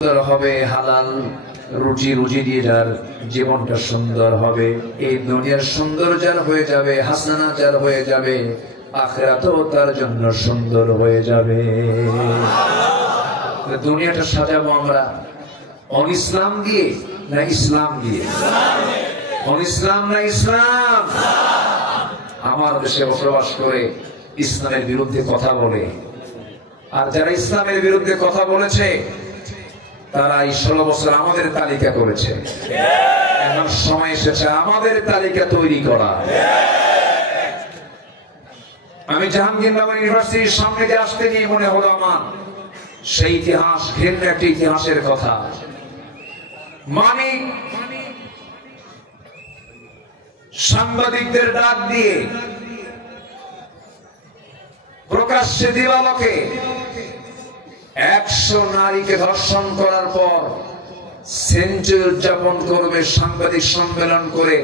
সুন্দর হবে হালাল রুজি রুজি দিয়ে যার জীবনটা সুন্দর হবে, এই দুনিয়ার সুন্দর যার হয়ে যাবে, হাসানা যার হয়ে যাবে, আখিরাতও তার জন্য সুন্দর হয়ে যাবে। দুনিয়াটা সাজাবো আমরা অন ইসলাম দিয়ে না ইসলাম দিয়ে? অন ইসলাম না ইসলাম? আমার দেশে বসবাস করে ইসলামের বিরুদ্ধে কথা বলে, আর যারা ইসলামের বিরুদ্ধে কথা বলেছে তারা এই 16 বছর আমাদের তালিকা করেছে। এখন সময় এসেছে আমাদের তালিকা তৈরি করা। আমি জাহাঙ্গীরনগর ইউনিভার্সিটির সামনে দিয়ে আসতে গিয়ে মনে হলো আমার সেই ইতিহাস, ঘৃণ্য একটি ইতিহাসের কথা। মানিক সাংবাদিকদের ডাক দিয়ে প্রকাশ্যে দিবালোকে 100 নারীকে ধর্ষণ করার পর সেঞ্চুরি উদযাপন করবে, সাংবাদিক সম্মেলন করে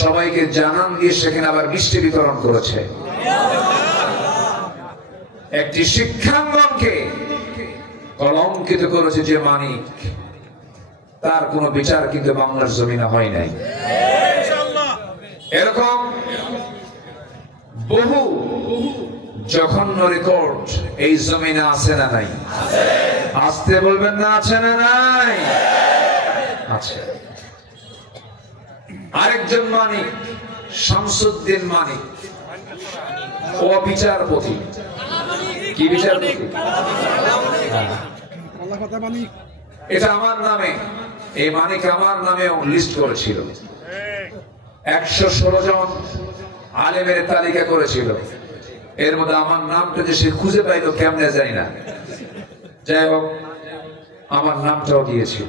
সবাইকে জানান দিয়ে সেখানে আবার মিষ্টি বিতরণ করেছে। একটি শিক্ষাঙ্গনকে কলঙ্কিত করেছে যে মানিক, তার কোন বিচার কিন্তু বাংলার জমিনে হয় নাই। এরকম বহু জঘন্য রেকর্ড এই জমিনে আছে না নাই? আসতে বলবেন না, আছে না নাই? আছে। আরেকজন মানিক, শামসুদ্দিন মানিক, ও বিচারপতি। কি বিচারপতি? এটা আমার নামে, এই মানিক আমার নামে লিস্ট করেছিল। 116 জন আলেমের তালিকা করেছিল, এর মধ্যে আমার নামটা যে সে খুঁজে পাইলো কেমনে জানি না, যাই হোক আমার নামটাও দিয়েছিল।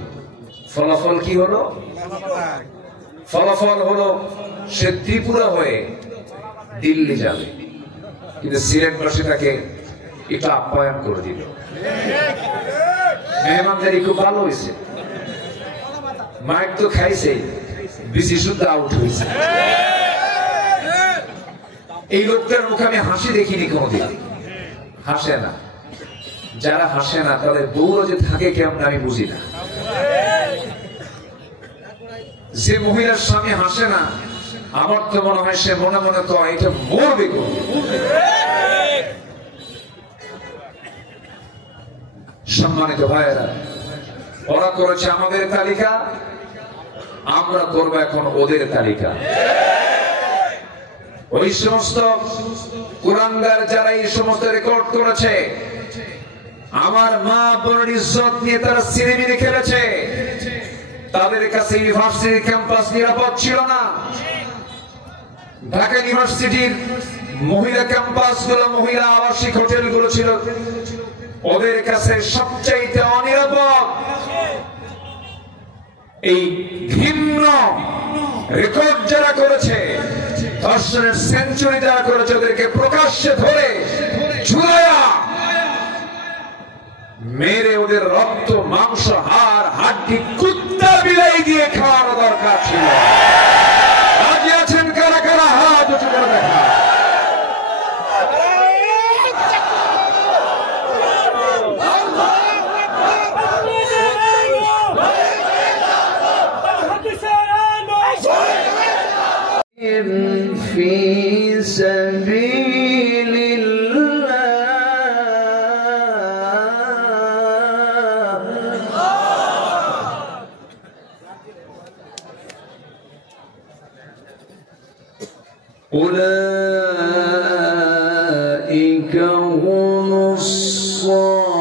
ফলাফল কি হলো? ফলাফল হলো সে ত্রিপুরা হয়ে দিল্লি যাবে, কিন্তু সিলেটবাসী তাকে এটা আপ্যায়ন করে দিল। মেহমানদারি খুব ভালো হয়েছে, মাইক তো খাইছে, বিসি শুদ্ধ আউট হয়েছে। এই লোকটার মুখে আমি হাসি দেখিনি কোনদিন, হাসে না। যারা হাসে না তাদের বউরা যে থাকে কেমন আমি বুঝি না। যে মহিলার স্বামী হাসে না, আমার তো মনে হয় সে মনে মনে কয় এটা মরবে। সম্মানিত ভাইয়েরা, ওরা করেছে আমাদের তালিকা, আমরা করবো এখন ওদের তালিকা। ওই সমস্ত কুরাঙ্গার যারা এই সমস্ত রেকর্ড করেছে, আমার মা বোনের ইজ্জত নিয়ে তারা সিনেমিনি খেলেছে, তাদের কাছে ইউনিভার্সিটির ক্যাম্পাস নিরাপদ ছিল না। ঢাকা ইউনিভার্সিটির মহিলা ক্যাম্পাস গুলো, মহিলা আবাসিক হোটেল গুলো ছিল ওদের কাছে সবচাইতে অনিরাপদ। এই ঘৃণ্য রেকর্ড যারা করেছে, ধর্ষণের সেঞ্চুরি যারা করেছে, ওদেরকে প্রকাশ্যে ধরে ঝুলায়া মেরে ওদের রক্ত মাংস হাড় হাড্ডি কুত্তা বিলাই দিয়ে খাওয়ানো দরকার ছিল। রাজি আছেন কারা কারা? হাত উঁচু করে দেখা। في سبيل أولئك هم الصادقون.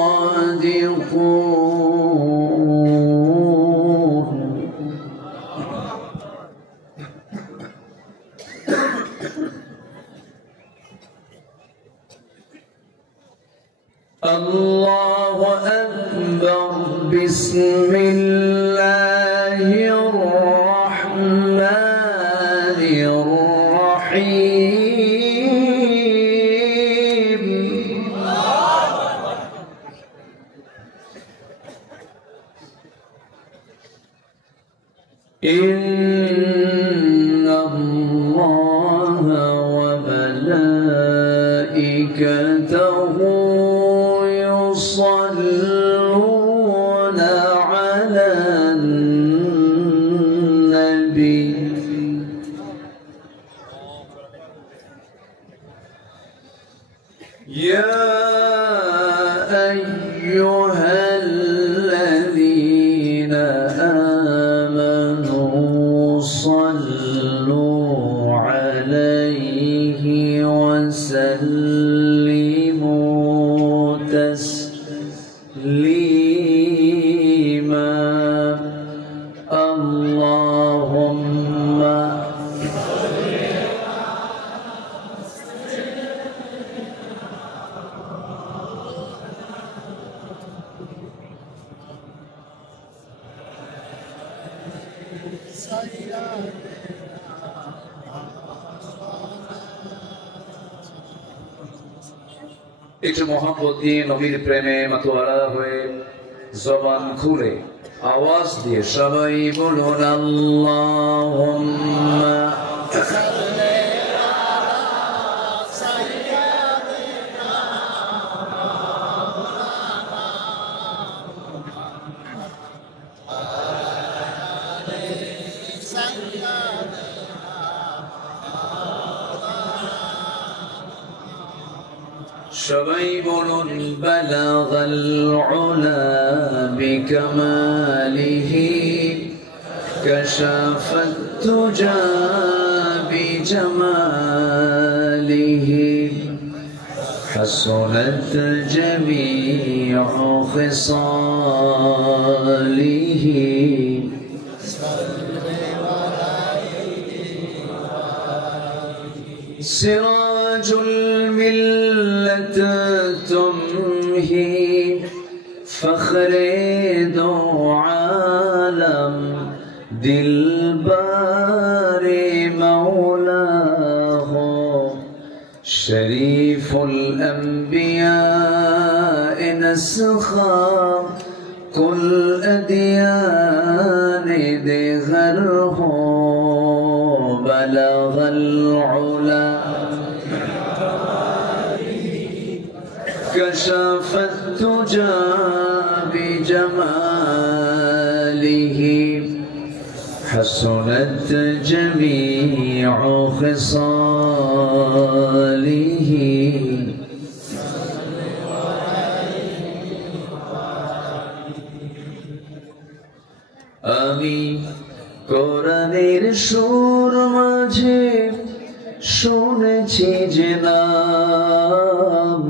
الله أكبر. بسم الله الرحمن الرحيم. إن الله وملائكته يصلون একটু মোহাম্মত দিয়ে নবীর প্রেমে মাতোয়ারা হয়ে জবান খুলে আওয়াজ দিয়ে সবাই বলুন আল্লাহুম্মা সবাই বলুন বালাগাল উলা বিকামালিহি কাশাফাত তুজা বিজামালিহি হাসনাত জামিউ খিসালিহি সিরাজুল মিল্লাত তুমহি ফখরে দো আলম দিলবারে মৌলা হো শরীফুল আম্বিয়া নসখা কুল अदियान दिगर हो बलगल उला कशफत तुजा बिजमालिही हसनत जमीउ खिसालिही আমি কোরআনের সুর মাঝে শুনেছি যে নাম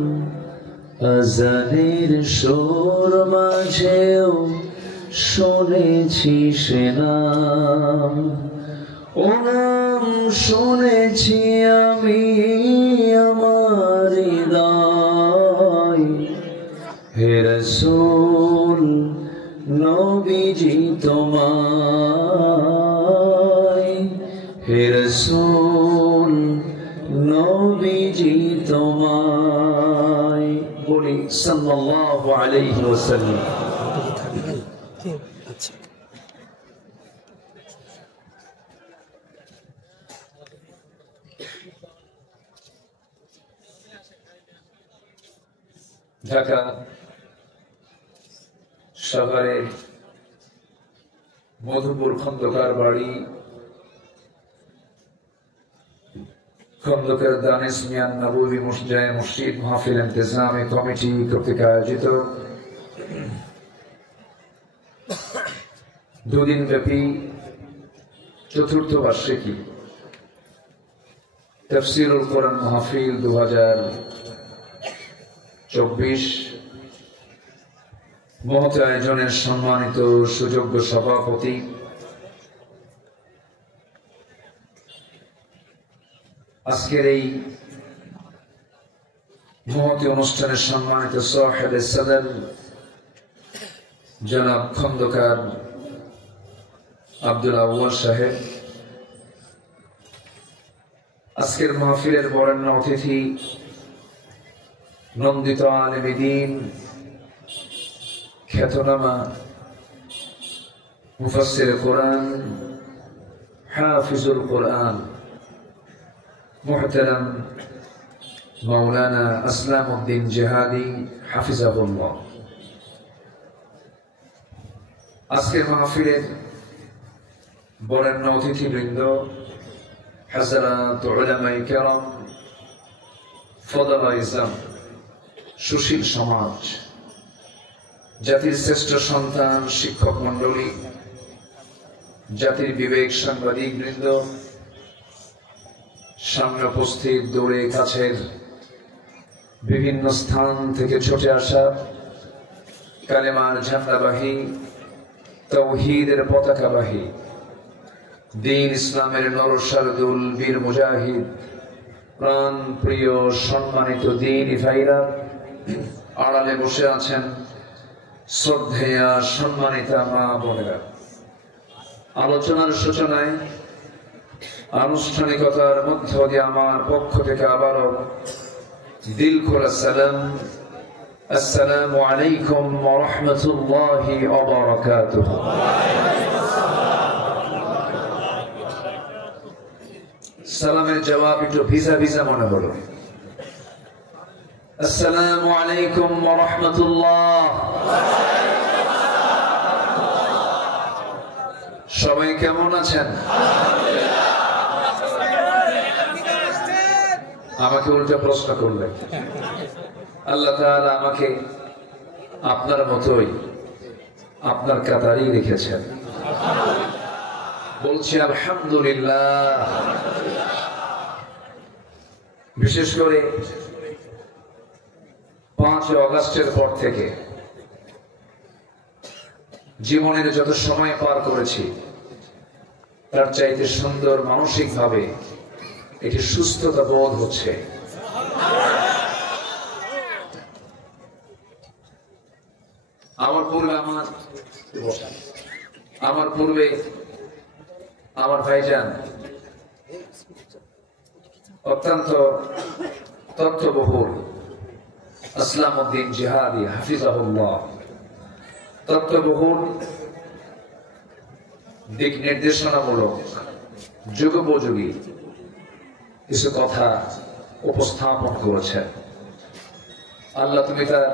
আজানের সুর মাঝেও শুনেছি সে নাম ও নাম শুনেছি আমি আমার হৃদয় হে রাসূল নবীজি তোমায় হে রাসূল নবীজি তোমায় বলি সাল্লাল্লাহু আলাইহি ওয়াসাল্লাম। ঢাকা শহরের মধুপুর খন্দকার বাড়ি খন্দকার দানিশ মিয়ান নববী মসজিদ মাহফিল ইন্তেজামী কমিটি কর্তৃক আয়োজিত দুদিন ব্যাপী চতুর্থ বার্ষিকী তাফসীরুল কোরআন মাহফিল 2024 মহৎ আয়োজনের সম্মানিত সুযোগ্য সভাপতি আজকের এই মহৎ অনুষ্ঠানের সম্মানিত সাহেবে সদর জনাব খন্দকার আব্দুল আউয়াল সাহেব, আজকের মাহফিলের বরেণ্য অতিথি নন্দিত আলেমে দ্বীন খ্যাতনামা মুফাসসির কোরআন হাফিজুল কোরআন মুহতারাম মাওলানা আসলামউদ্দিন জিহাদি হাফিজাহুল্লাহ, আজকের মাহফিলের বরেণ্য অতিথিবৃন্দ, হাজরাত উলামায়ে কেরাম, ফদলা ইসলাম, সুশীল সমাজ, জাতির শ্রেষ্ঠ সন্তান, শিক্ষক মন্ডলী, জাতির বিবেক সাংবাদিক বৃন্দ, সামনে উপস্থিত দূরে কাছের বিভিন্ন স্থান থেকে ছুটে আসা কালেমার ঝান্ডাবাহী, তাওহীদের পতাকাবাহী, দ্বীন ইসলামের নরসারদুল বীর মুজাহিদ, প্রাণ প্রিয় সম্মানিত দ্বীনি ভাইরা, আড়ালে বসে আছেন শ্রদ্ধেয়া সম্মানিতা মা বোনেরা, আলোচনার সূচনায় আনুষ্ঠানিকতার মধ্য দিয়ে আমার পক্ষ থেকে আবারও দিল খোলা সালাম, আসসালামু আলাইকুম ওয়া রাহমাতুল্লাহি ওয়া বারাকাতুহু। সালামের জবাব একটু ভিজা ভিজা মনে হলো। আসসালামু আলাইকুম ওয়া রাহমাতুল্লাহ। সবাই কেমন আছেন? আমাকে উল্টা প্রশ্ন করলেন। আল্লাহ তাআলা আমাকে আপনার মতোই আপনার কাতারেই রেখেছেন। বলছি আলহামদুলিল্লাহ। বিশেষ করে 5 আগস্টের পর থেকে জীবনের যত সময় পার করেছি তার চাইতে সুন্দর মানসিক ভাবে একটি সুস্থতা বোধ হচ্ছে। আমার পূর্বে আমার ভাইজান অত্যন্ত তত্ত্ববহুল আসলামউদ্দিন জিহাদি হাফিজাহুল্লাহ তত্ত্ববহুল দিক নির্দেশনামূলক যুগোপযোগী কিছু কথা উপস্থাপন করেছেন। আল্লাহ তুমি তার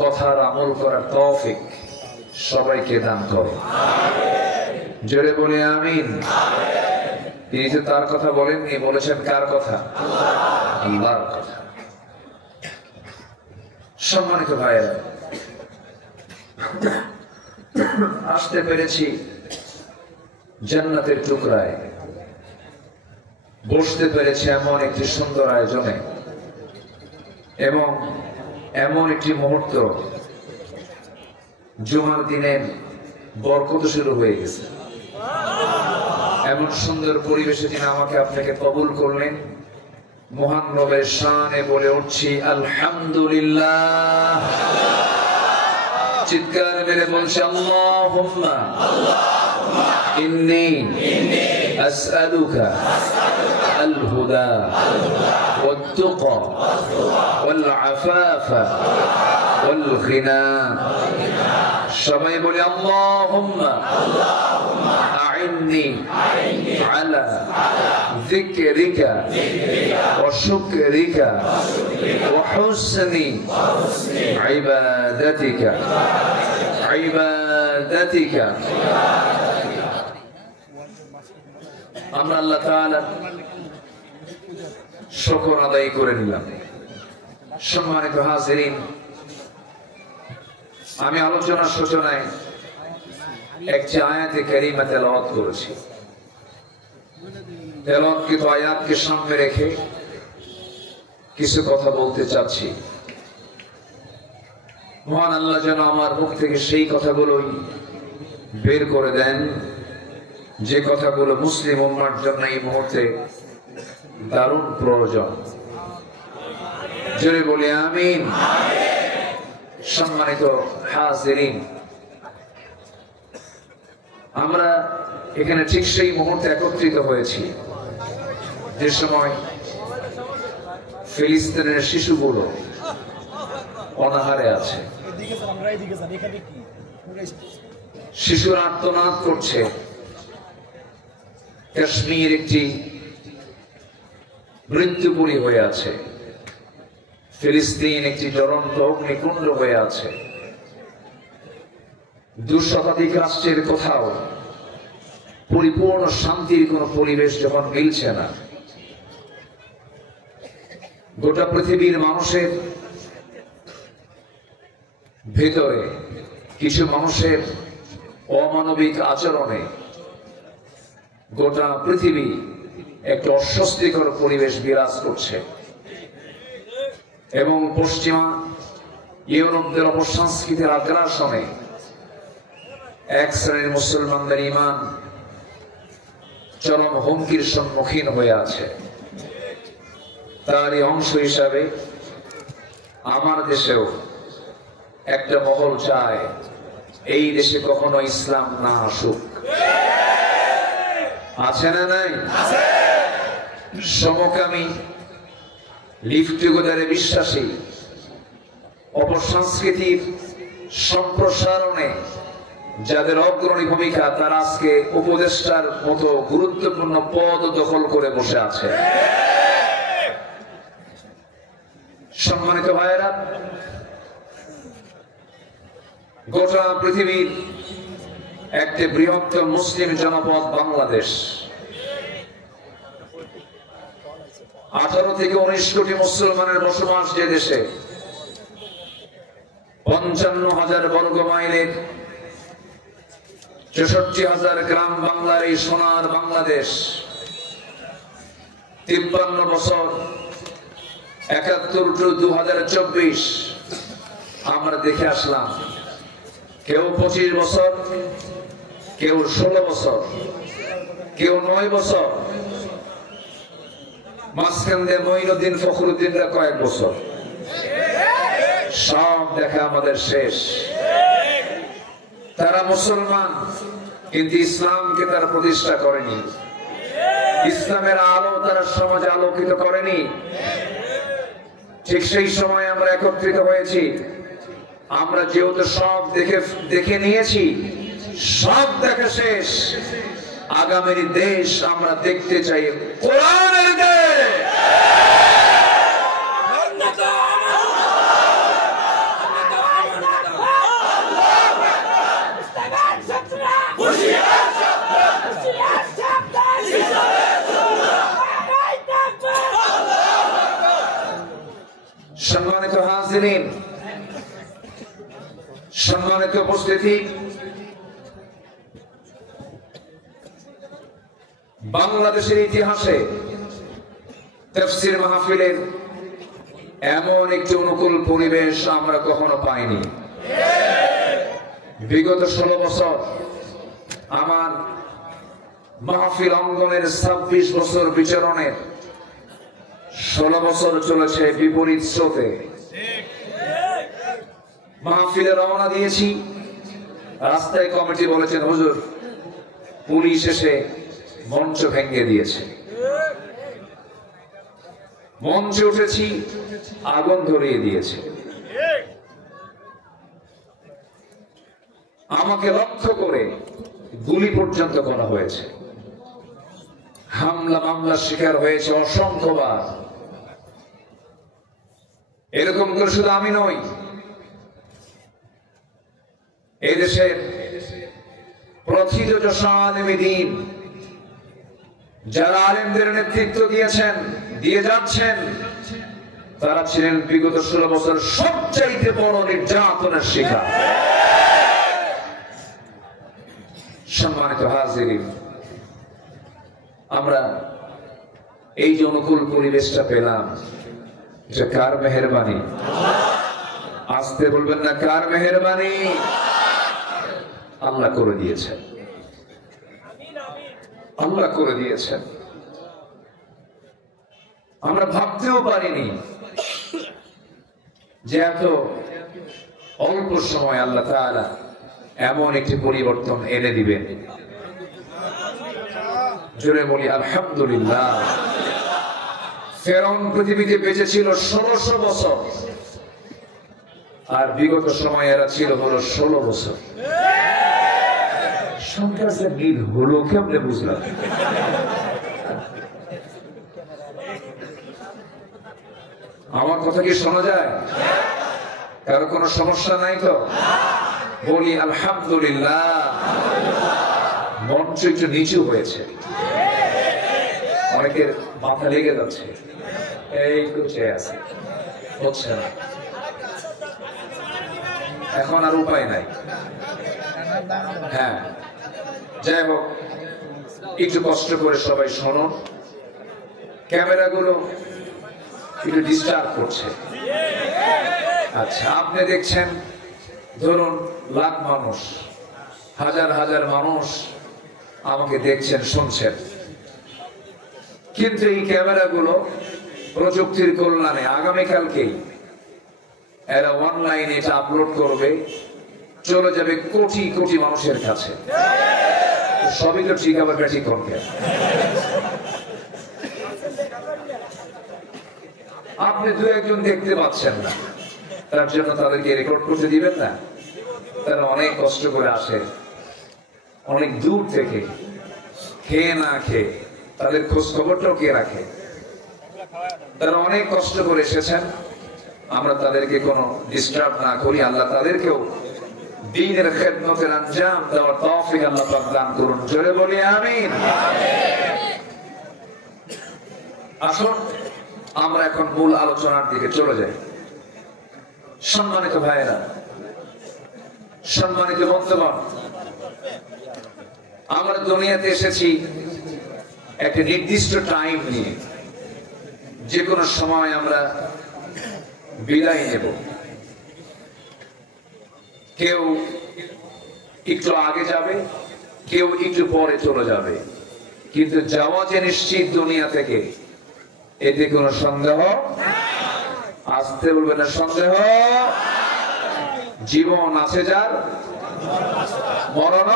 কথার আমল করার তৌফিক সবাইকে দান করো। জোরে বলে আমিন। তিনি তো তার কথা বলেননি, বলেছেন কার কথা? আল্লাহর কথা। সম্মানিত ভাইয়েরা, আসতে পেরেছি জান্নাতের টুকরায়, বসতে পেরেছি এমন একটি সুন্দর আয়োজনে এবং এমন একটি মুহূর্ত, জুমার দিনের বরকত শুরু হয়ে গেছে। এমন সুন্দর পরিবেশে তিনি আমাকে আপনাকে কবুল করলেন। মহান রবের শানে বলে উঠছি আলহামদুলিল্লাহ। চিৎকার মেরে বলছি আল্লাহুম্মা ইন্নী আসআলুকা আল হুদা ওয়াত তুকা ওয়াল আফাফা ওয়াল গিনা। সবাই বলি আল্লাহুম্মা আইন্নি আলা যিকরিকা ওয়া শুকরিকা ওয়া হুসনি ইবাদাতিকা। আমরা আল্লাহ তাআলার শুকর আদায় করে নিলাম। সম্মানিত হাজিরিন, আমি আলোচনার সূচনায় একটি আয়াতে কারিমা তেলাওয়াত করেছি। তেলাওয়াতকৃত আয়াতকে সামনে রেখে কিছু কথা বলতে চাচ্ছি। মহান আল্লাহ যেন আমার মুখ থেকে সেই কথাগুলোই বের করে দেন যে কথাগুলো মুসলিম উম্মার জন্য এই মুহূর্তে দারুণ প্রয়োজন। জোরে বলি আমিন। সম্মানিত হাজিরিন, আমরা এখানে ঠিক সেই মুহূর্তে একত্রিত হয়েছি যে সময় ফিলিস্তিনের শিশুগুলো অনাহারে আছে। শিশুরা আর্তনাদ করছে। কাশ্মীর একটি মৃত্যুপুরী হয়ে আছে। ফিলিস্তিন একটি জ্বলন্ত অগ্নিকুণ্ড হয়ে আছে। 2 শতাধিক রাষ্ট্রের কোথাও পরিপূর্ণ শান্তির কোন পরিবেশ যখন মিলছে না, গোটা পৃথিবীর মানুষের ভেতরে কিছু মানুষের অমানবিক আচরণে গোটা পৃথিবী একটা অস্বস্তিকর পরিবেশ বিরাজ করছে এবং পশ্চিমা ইউরোপদের অপসংস্কৃতির আগ্রাসনে এক শ্রেণীর মুসলমানদের ঈমান চরম হুমকির সম্মুখীন হয়ে আছে। তারই অংশ হিসাবে আমার দেশেও একটা মহল চায় এই দেশে কখনো ইসলাম না আসুক। আছে না নাই? সমকামী, লিভ টুগেদারে বিশ্বাসী, অপসংস্কৃতির সম্প্রসারণে যাদের অগ্রণী ভূমিকা, তারা আজকে উপদেষ্টার মতো গুরুত্বপূর্ণ পদ দখল করে বসে আছে। সম্মানিত ভাইয়েরা, গোটা পৃথিবীর একটি বৃহত্তম মুসলিম জনপদ বাংলাদেশ, 18 থেকে 19 কোটি মুসলমানের বসবাস যে দেশে, 55,000 বর্গ মাইলের 64,000 গ্রাম বাংলার এই সোনার বাংলাদেশ, 53 বছর 71 টু 2024 আমরা দেখে আসলাম। কেউ 25 বছর, কেউ 16 বছর, কেউ 9 বছর, মাঝখান দিয়ে মঈনুদ্দিন ফখরুদ্দিনরা কয়েক বছর। সব দেখা আমাদের শেষ। তারা মুসলমান, কিন্তু ইসলামকে তারা প্রতিষ্ঠা করেনি, ইসলামের আলো তারা সমাজে আলোকিত করেনি। ঠিক সেই সময় আমরা একত্রিত হয়েছি। আমরা যেহেতু সব দেখে নিয়েছি, সব দেখা শেষ, আগামীর দেশ আমরা দেখতে চাই কোরআনের দেশ। সম্মানিত হাজিরিন, সম্মানিত উপস্থিতি, বাংলাদেশের ইতিহাসে তাফসীর মাহফিলের এমন একটি অনুকূল পরিবেশ আমরা কখনো পাইনি। বিগত 16 বছর আমার মাহফিল অঙ্গনের 26 বছর বিচরণের 16 বছর চলেছে বিপরীত স্রোতে। মাহফিলে রওনা দিয়েছি, রাস্তায় কমিটি বলেছেন হুজুর পুলিশ এসে মঞ্চ ভেঙে দিয়েছে। মঞ্চে উঠেছি, আগুন ধরিয়ে দিয়েছে। আমাকে লক্ষ্য করে গুলি পর্যন্ত করা হয়েছে। হামলা মামলার শিকার হয়েছে অসংখ্যবার। এরকম করে শুধু আমি নই, এই দেশের প্রথিত দিন যারা আলেমদের নেতৃত্ব দিয়েছেন, দিয়ে যাচ্ছেন, তারা ছিলেন বিগত 16 বছর সবচাইতে বড় নির্যাতনের শিকার। সম্মানিত হাজিরিন, আমরা এই যে অনুকূল পরিবেশটা পেলাম, এটা কার মেহেরবানি? আসতে বলবেন না, কার মেহেরবানি? আল্লাহ করে দিয়েছেন, আল্লাহ করে দিয়েছেন। আমরা ভাবতেও পারিনি যে এত অল্প সময় আল্লাহ তাআলা এমন একটি পরিবর্তন এনে দিবেন। জোরে বলি আলহামদুলিল্লাহ। ফেরাউন পৃথিবীতে বেঁচে ছিল 1600 বছর, আর বিগত সময় এরা ছিল হলো 16 বছর। সংখ্যাটা মিল হলো কেমনে বুঝলাম? আমার কথা কি শোনা যায়? কারো কোনো সমস্যা নাই তো? বলি আলহামদুলিল্লাহ। মঞ্চ একটু নিচু হয়েছে, অনেকের মাথা লেগে যাচ্ছে, এই তো চেয়ে আছে, হচ্ছে না। এখন আর উপায় নাই। হ্যাঁ, যাই হোক, একটু কষ্ট করে সবাই শোনো। ক্যামেরাগুলো একটু ডিস্টার্ব করছে। আচ্ছা, আপনি দেখছেন ধরুন লাখ মানুষ, হাজার হাজার মানুষ আমাকে দেখছেন, শুনছেন, কিন্তু এই ক্যামেরাগুলো প্রযুক্তির কল্যাণে আগামীকালকেই এরা অনলাইনে এটা আপলোড করবে, চলে যাবে কোটি কোটি মানুষের কাছে। সবই তো ঠিক, আবার ব্যাটিং করবে। আপনি দু একজন দেখতে পাচ্ছেন না, তার জন্য তাদেরকে রেকর্ড করতে দিবেন না? তারা অনেক কষ্ট করে আসে, অনেক দূর থেকে, খেয়ে না খেয়ে। তাদের খোঁজ খবরটাও কে রাখে? তারা অনেক কষ্ট করে এসেছেন। আমরা তাদেরকে কোনো ডিস্টার্ব না করি। আল্লাহ তাদেরকেও দ্বীনের খেদমতের আঞ্জাম দেওয়ার তৌফিক আল্লাহ পাক দান করুন। জোরে বলি আমিন। আসুন আমরা এখন মূল আলোচনার দিকে চলে যাই। সম্মানিত ভাইয়েরা, সম্মানিত বন্ধুগণ, আমরা দুনিয়াতে এসেছি একটা নির্দিষ্ট টাইম নিয়ে। যে কোনো সময় আমরা বিদায় নেব। কেউ একটু আগে যাবে, কেউ একটু পরে চলে যাবে, কিন্তু যাওয়া যে নিশ্চিত দুনিয়া থেকে, এতে কোনো সন্দেহ। আসতে বলবে না সন্দেহ। জীবন আছে যার, মরণ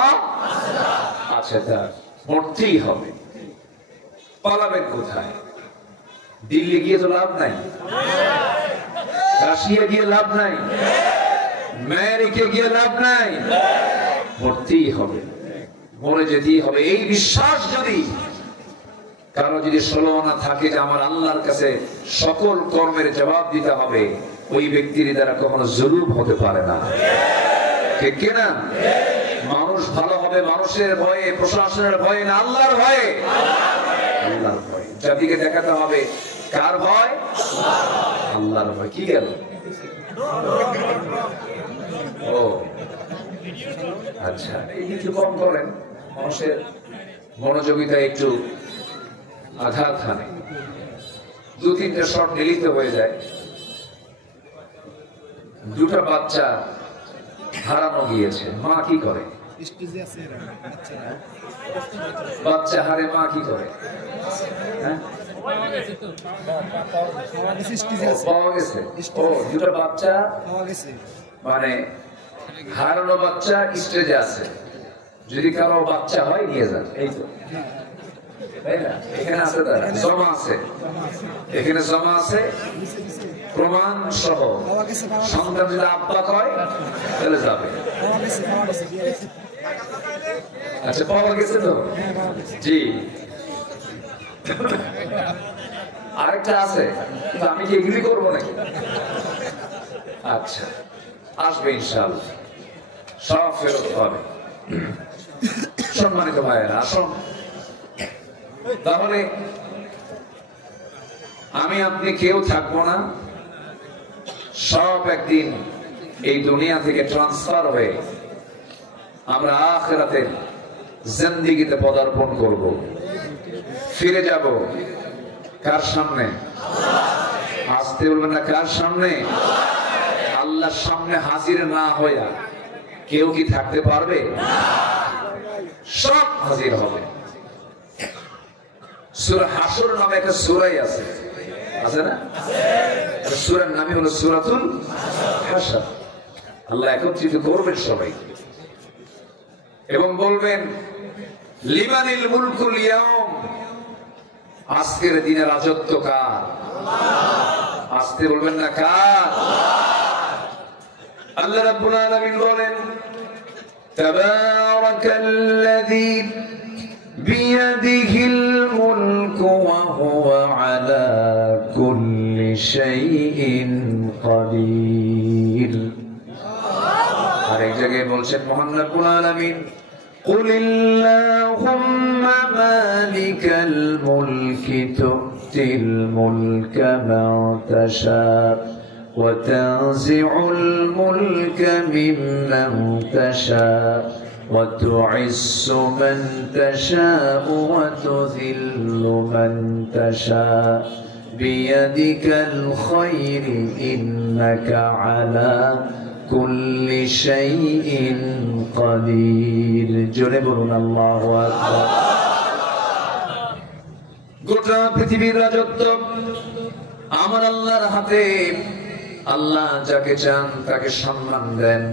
আছে তার। মরতেই হবে। পালাবেন কোথায়? দিল্লি গিয়ে তো লাভ নাই, রাশিয়া গিয়ে লাভ নাই, আমেরিকা গিয়ে লাভ নাই। মরতেই হবে, মরে যেতেই হবে। এই বিশ্বাস যদি কারো যদি ষোলনা থাকে যে আমার আল্লাহর কাছে সকল কর্মের জবাব দিতে হবে, ওই ব্যক্তির দ্বারা কখনো জুলুম হতে পারে না। ঠিক কিনা? মানুষ ভালো হবে মানুষের ভয়ে, প্রশাসনের ভয়ে না, আল্লাহর ভয়ে। আল্লাহর ভয় জাতিকে দেখাতে হবে। কার ভয়? আল্লাহর ভয়। কি গেল? ও আচ্ছা, একটু কম করেন, মানুষের মনোযোগিতা একটু আঘাত হানে। দু তিনটা শট নিলিত হয়ে যায়। দুটা বাচ্চা হারানো গিয়েছে, মা কি করে? বাচ্চা হারে মা কি করে? পাওয়া গেছে। ও, দুটা বাচ্চা মানে হারানো বাচ্চা স্টেজে আছে। যদি কারো বাচ্চা হয় নিয়ে যান। এই তো, তাই না? এখানে আছে, তারা জমা আছে, এখানে জমা আছে প্রমাণ সহ। সন্তান যদি আব্বা কয় তাহলে যাবে। আচ্ছা, পাওয়া গেছে তো? জি। আরেকটা আছে, আমি কি এগ্রি করবো নাকি? আচ্ছা, আসবে ইনশাআল্লাহ, সব ফেরত পাবে। সম্মানিত ভাইয়েরা, আসুন তাহলে আমি আপনি কেউ থাকবো না। সব একদিন এই দুনিয়া থেকে ট্রান্সফার হয়ে আমরা আখিরাতের জিন্দেগিতে পদার্পণ করব। ফিরে যাব কার সামনে? আসতে বলবেন না, কার সামনে? আল্লাহর সামনে হাজির না হইয়া কেউ কি থাকতে পারবে? সব হাজির হবে। সূরা হাসর নামে একটা সূরাই আছে, আছে না? সূরার নামই হলো সূরাতুল হাসর। আল্লাহ একত্রিত করবেন সবাইকে এবং বলবেন লিমানিল মুলকুল ইয়াউম, আজকের দিনে রাজত্ব কার? আসতে বলবেন না, কার? আল্লাহ রাব্বুল আলামিন বলেন তাবারাকাল্লাযী বিয়াদিহিল মুলকু ওয়া হুয়া আলা কুল্লি শাইইন কাদির। আরেক জায়গায় বলছেন মহান রব্বুল আলামিন কুলিল্লাহুম্মা মালিকাল মুলকি তু'তিল মুলকা মান তাশা ওয়া তানজি'ুল মুলকা মিম্মান তাশা ওয়া তু'ইজ্জু মান তাশা ওয়া তুযিল্লু মান তাশা বিয়াদিকাল খায়রু ইন্নাকা আলা কুল্লি শাইইন কাদির। জোরে বলুন আল্লাহু আকবার। গোটা পৃথিবীর রাজত্ব আমার আল্লাহর হাতে। আল্লাহ যাকে চান তাকে সম্মান দেন,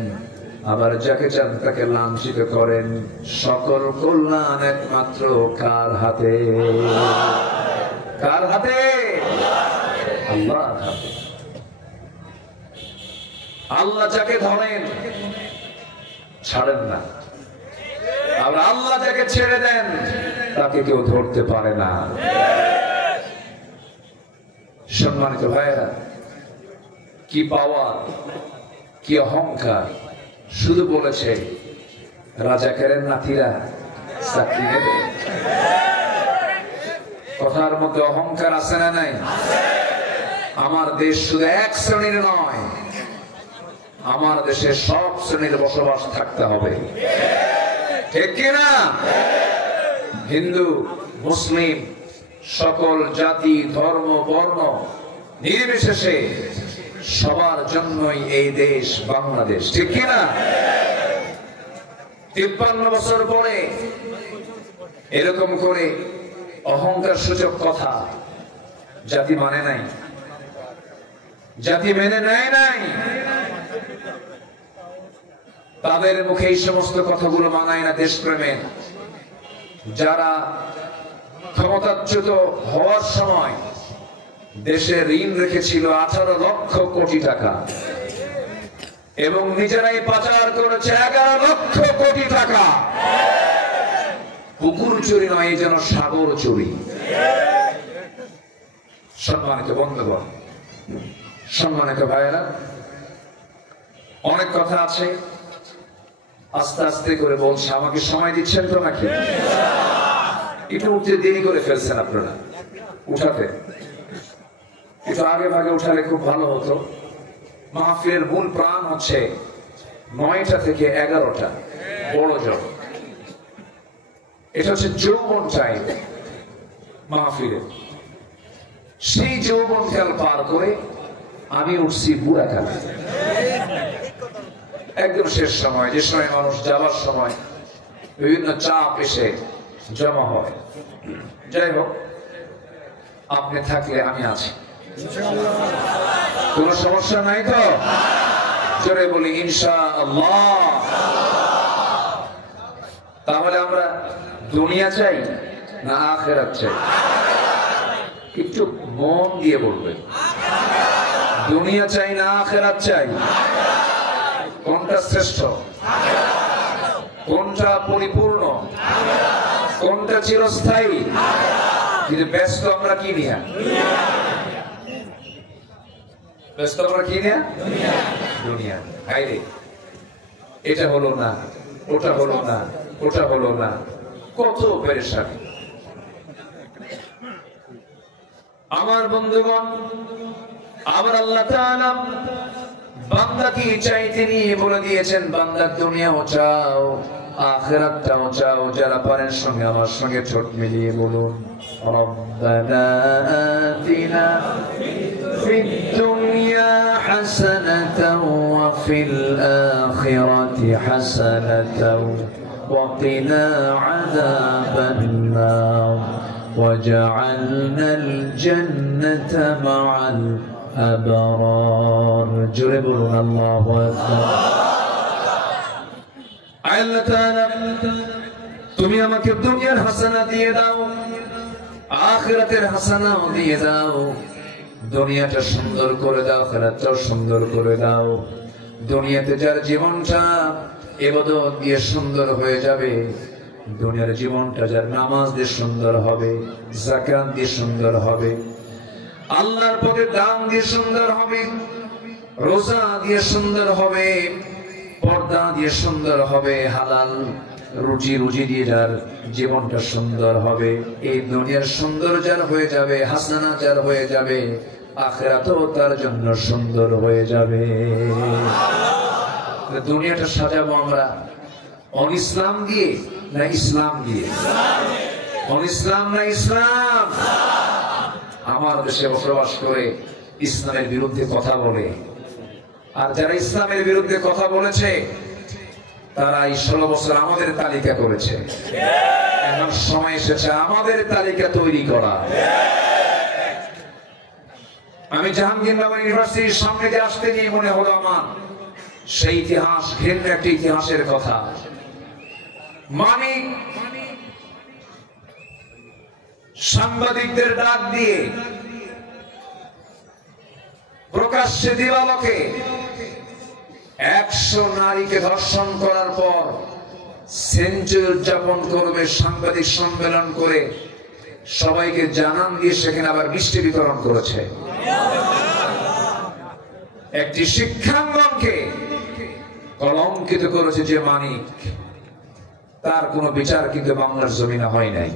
আবার যাকে চান তাকে লাঞ্ছিত করেন। সকল কল্যাণ একমাত্র কার হাতে? কার হাতে? আল্লাহর হাতে। আল্লাহ যাকে ধরেন ছাড়েন না, আর আল্লাহ যাকে ছেড়ে দেন তাকে কেউ ধরতে পারে না। সম্মানিত ভাইরা, কি পাওয়ার, কি অহংকার! শুধু বলেছে রাজাকারের নাতিরা চাকরি নেবে। কথার মধ্যে অহংকার আছে না নাই? আমার দেশ শুধু এক শ্রেণীর নয়, আমার দেশে সব শ্রেণীর বসবাস থাকতে হবে, ঠিক কিনা? হিন্দু, মুসলিম, সকল জাতি, ধর্ম, বর্ণ নির্বিশেষে সবার জন্যই এই দেশ বাংলাদেশ, ঠিক কিনা? 53 বছর পরে এরকম করে অহংকার সূচক কথা জাতি মানে নাই, জাতি মেনে নেয় নাই। তাদের মুখে এই সমস্ত কথাগুলো মানায় না দেশপ্রেমের। যারা ক্ষমতাচ্যুত হওয়ার সময় দেশে ঋণ রেখেছিল 18 লক্ষ কোটি টাকা এবং নিজেরাই পাচার করেছে 11 লক্ষ কোটি টাকা। পুকুর চুরি নয়, যেন সাগর চুরি। সম্মানিত বন্ধুগণ, সম্মানিত ভাইয়েরা, অনেক কথা আছে, আস্তে আস্তে করে বলছে। আমাকে সময় দিচ্ছেন তো নাকি? একটু উঠতে দেরি করে ফেলছেন আপনারা, উঠাতে একটু আগে ভাগে উঠালে খুব ভালো হতো। মাহফিলের মূল প্রাণ হচ্ছে 9টা থেকে 11টা বড় জল। এটা হচ্ছে যৌবন টাইম মাহফিলের। সেই যৌবন কাল পার করে আমি উঠছি বুড়া কালে, একদম শেষ সময়, যে সময় মানুষ যাবার সময় বিভিন্ন চাপ এসে জমা হয়। যাই হোক, আপনি থাকলে আমি আছি, কোন সমস্যা নাই তো? জোরে বলি ইনশাআল্লাহ। তাহলে আমরা দুনিয়া চাই না আখিরাত চাই? একটু মন দিয়ে বলবেন, দুনিয়া চাই না আখিরাত চাই? কোনটা শ্রেষ্ঠ? কোনটা পরিপূর্ণ? কোনটা চিরস্থায়ী? কিন্তু ব্যস্ত আমরা কি নিয়ে? ব্যস্ত আমরা কি নিয়ে? দুনিয়া। হায়রে, এটা হলো না, ওটা হলো না, ওটা হলো না, কত পেরেশানি। আমার বন্ধুগণ, আবার আল্লাহ তাআলা বান্দা কি চাই তিনি বলে দিয়েছেন, বান্দা দুনিয়াও চাও আখিরাতটাও চাও। যারা পারেন সঙ্গে আমার সঙ্গে ঠোঁট মিলিয়ে বলুন, রব্বানা আতিনা ফিদ দুনিয়া হাসানাতাও ওয়া ফিল আখিরাতি হাসানাতাও ওয়া কিনা আযাবান নার ওয়াজআলনাল জান্নাতা মা'আল আবরার। জোরে বলুন আল্লাহু আকবার। আল্লাহ তাআলা, তুমি আমাকে দুনিয়ার হাসানা দিয়ে দাও, আখিরাতের হাসানাও দিয়ে দাও। দুনিয়াটা সুন্দর করে দাও, আখিরাতটাও সুন্দর করে দাও। দুনিয়াতে যার জীবনটা ইবাদত দিয়ে সুন্দর হয়ে যাবে, দুনিয়ার জীবনটা যার নামাজ দিয়ে সুন্দর হবে, যাকাত দিয়ে সুন্দর হবে, আল্লাহর পথে দান দিয়ে সুন্দর হবে, রোজা দিয়ে সুন্দর হবে, পর্দা দিয়ে সুন্দর হবে, হালাল রুজি রুজি দিয়ে যার জীবনটা সুন্দর হবে, এই দুনিয়ার সুন্দর যার হয়ে যাবে, হাসানা যার হয়ে যাবে, আখিরাতও তার জন্য সুন্দর হয়ে যাবে। দুনিয়াটা সাজাবো আমরা অনিসলাম দিয়ে না ইসলাম দিয়ে? অনিসলাম না ইসলাম? আমার দেশে বসবাস করে ইসলামের বিরুদ্ধে কথা বলে, আর যারা ইসলামের বিরুদ্ধে কথা বলেছে তারা এই 16 বছর আমাদের তালিকা করেছে। এখন সময় এসেছে আমাদের তালিকা তৈরি করা। আমি জাহাঙ্গীরনগর ইউনিভার্সিটির সামনে দিয়ে আসতে গিয়ে মনে হলো আমার সেই ইতিহাস ভিন্ন একটি ইতিহাসের কথা। মানিক সাংবাদিকদের ডাক দিয়ে প্রকাশ্যে দিবালোকে 100 নারীকে ধর্ষণ করার পর সেঞ্চুরি উদযাপন করবে, সাংবাদিক সম্মেলন করে সবাইকে জানান দিয়ে সেখানে আবার মিষ্টি বিতরণ করেছে। একটি শিক্ষাঙ্গনকে কলঙ্কিত করেছে যে মানিক, তার কোন বিচার কিন্তু বাংলার জমিনে হয় নাই।